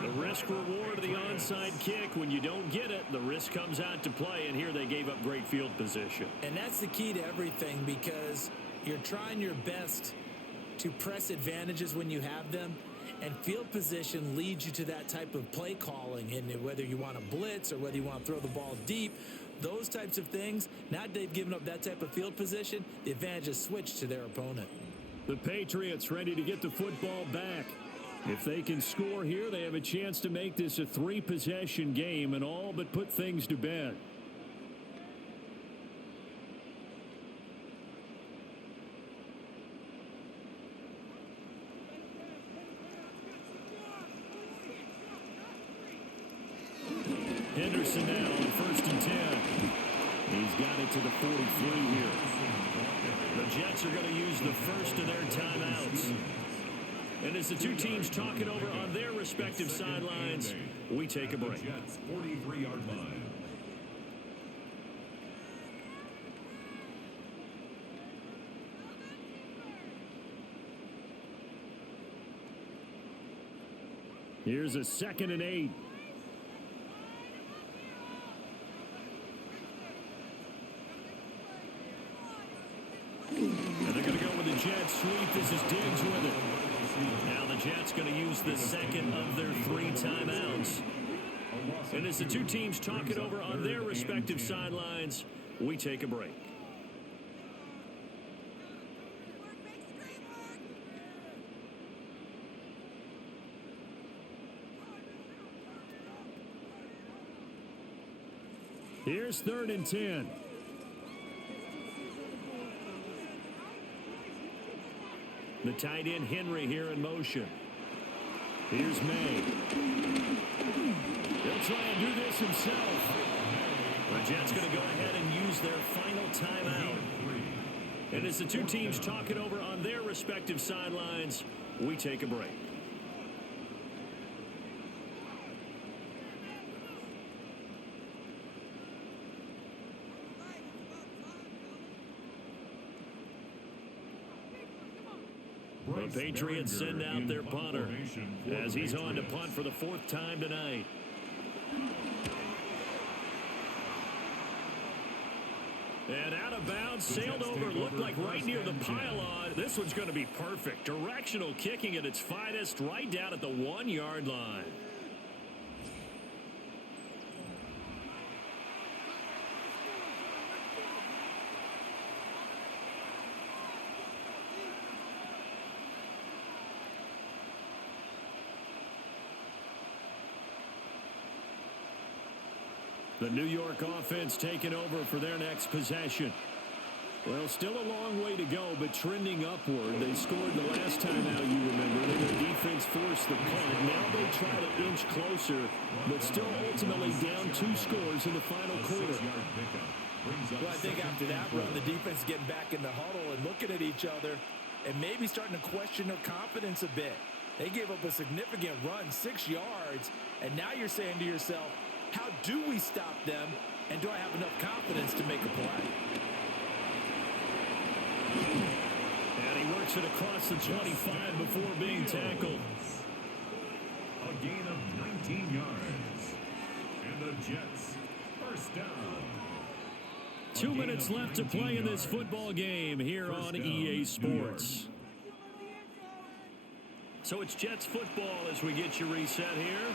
The risk-reward of the onside kick. When you don't get it, the risk comes out to play. And here they gave up great field position. And that's the key to everything because you're trying your best to press advantages when you have them. And field position leads you to that type of play calling. And whether you want to blitz or whether you want to throw the ball deep, those types of things, now that they've given up that type of field position, the advantage is switched to their opponent. The Patriots ready to get the football back. If they can score here, they have a chance to make this a 3-possession game and all but put things to bed. Henderson now on 1st and 10. He's got it to the 43 here. The Jets are going to use the first of their timeouts. And as the two teams talk it over on their respective sidelines, we take a break. Jets 43-yard line. Here's a 2nd and 8. And they're going to go with the jet sweep. This is Diggs with it. Now the Jets going to use the 2nd of their 3 timeouts. And as the two teams talk it over on their respective sidelines, we take a break. Here's 3rd and 10. The tight end Henry here in motion. Here's May. He'll try and do this himself. The Jets going to go ahead and use their final timeout. And as the two teams talk it over on their respective sidelines, we take a break. The Patriots send out their punter as he's on to punt for the 4th time tonight. And out of bounds, sailed over, looked like right near the pylon. This one's going to be perfect. Directional kicking at its finest, right down at the 1-yard line. The New York offense taking over for their next possession. Well, still a long way to go, but trending upward. They scored the last time out, you remember. Then their defense forced the punt. Now they try to inch closer, but still ultimately down 2 scores in the final quarter. Well, I think after that run, the defense getting back in the huddle and looking at each other and maybe starting to question their confidence a bit. They gave up a significant run, 6 yards, and now you're saying to yourself, how do we stop them, and do I have enough confidence to make a play? And he works it across the 25 before being tackled. A gain of 19 yards. And the Jets, first down. 2 minutes left to play in this football game here on EA Sports. So it's Jets football as we get you reset here.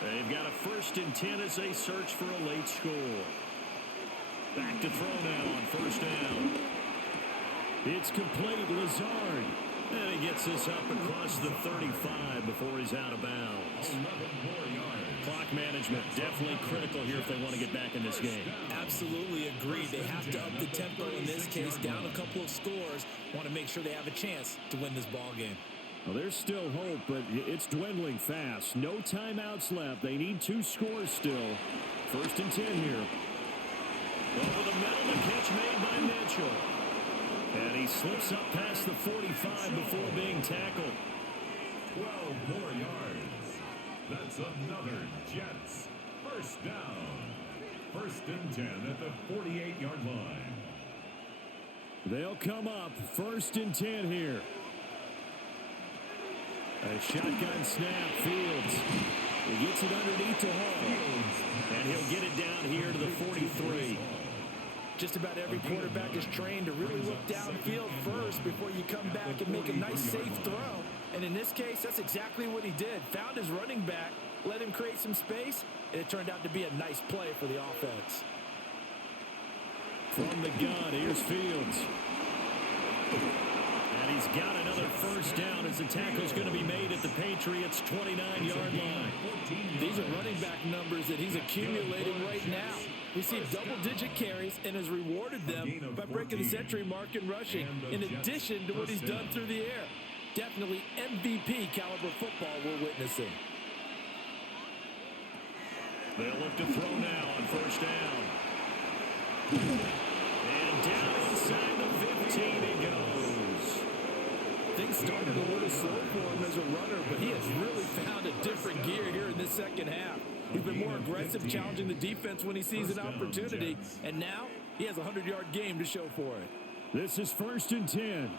They've got a 1st and 10 as they search for a late score. Back to throw now on 1st down. It's complete. Lazard. And he gets this up across the 35 before he's out of bounds. Clock management definitely critical here if they want to get back in this game. Absolutely agreed. They have to up the tempo in this case, down a couple of scores. Want to make sure they have a chance to win this ball game. Well, there's still hope, but it's dwindling fast. No timeouts left. They need 2 scores still. 1st and 10 here. Over the middle, the catch made by Mitchell. And he slips up past the 45 before being tackled. 12 more yards. That's another Jets. 1st down. 1st and 10 at the 48-yard line. They'll come up 1st and 10 here. A shotgun snap, Fields. He gets it underneath to Hall. And he'll get it down here to the 43. Just about every quarterback is trained to really look downfield first before you come back and make a nice, safe throw. And in this case, that's exactly what he did. Found his running back, let him create some space, and it turned out to be a nice play for the offense. From the gun, here's Fields. And he's got another 1st down as the tackle's going to be made at the Patriots' 29-yard line. These are running back numbers that he's accumulating right now. We see double-digit carries and has rewarded them by breaking the century mark in rushing, in addition to what he's done through the air. Definitely MVP caliber football we're witnessing. They'll look to throw now on 1st down. And down inside the 15 he goes. Things started a little slow for him as a runner, but he has really found a different gear here in this 2nd half. He's been more aggressive, challenging the defense when he sees an opportunity, and now he has a 100-yard game to show for it. This is 1st and 10.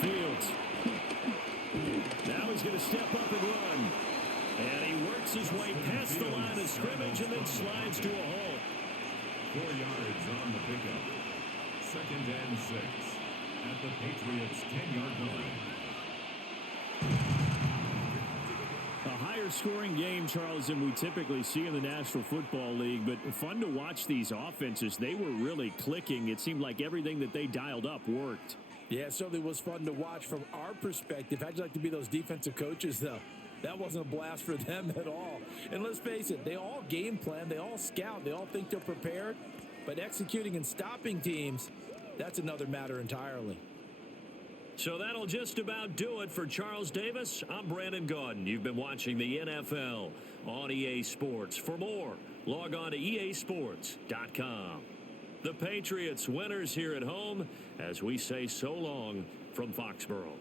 Fields. Now he's going to step up and run. And he works his way past the line of scrimmage and then slides to a halt. 4 yards on the pickup. 2nd and 6 at the Patriots' 10-yard line. A higher scoring game, Charles, than we typically see in the National Football League, but fun to watch these offenses. They were really clicking. It seemed like everything that they dialed up worked. Yeah, it certainly was fun to watch from our perspective. How'd you like to be those defensive coaches, though? That wasn't a blast for them at all. And let's face it, they all game plan, they all scout, they all think they're prepared. But executing and stopping teams, that's another matter entirely. So that'll just about do it for Charles Davis. I'm Brandon Gaudin. You've been watching the NFL on EA Sports. For more, log on to easports.com. The Patriots winners here at home as we say so long from Foxborough.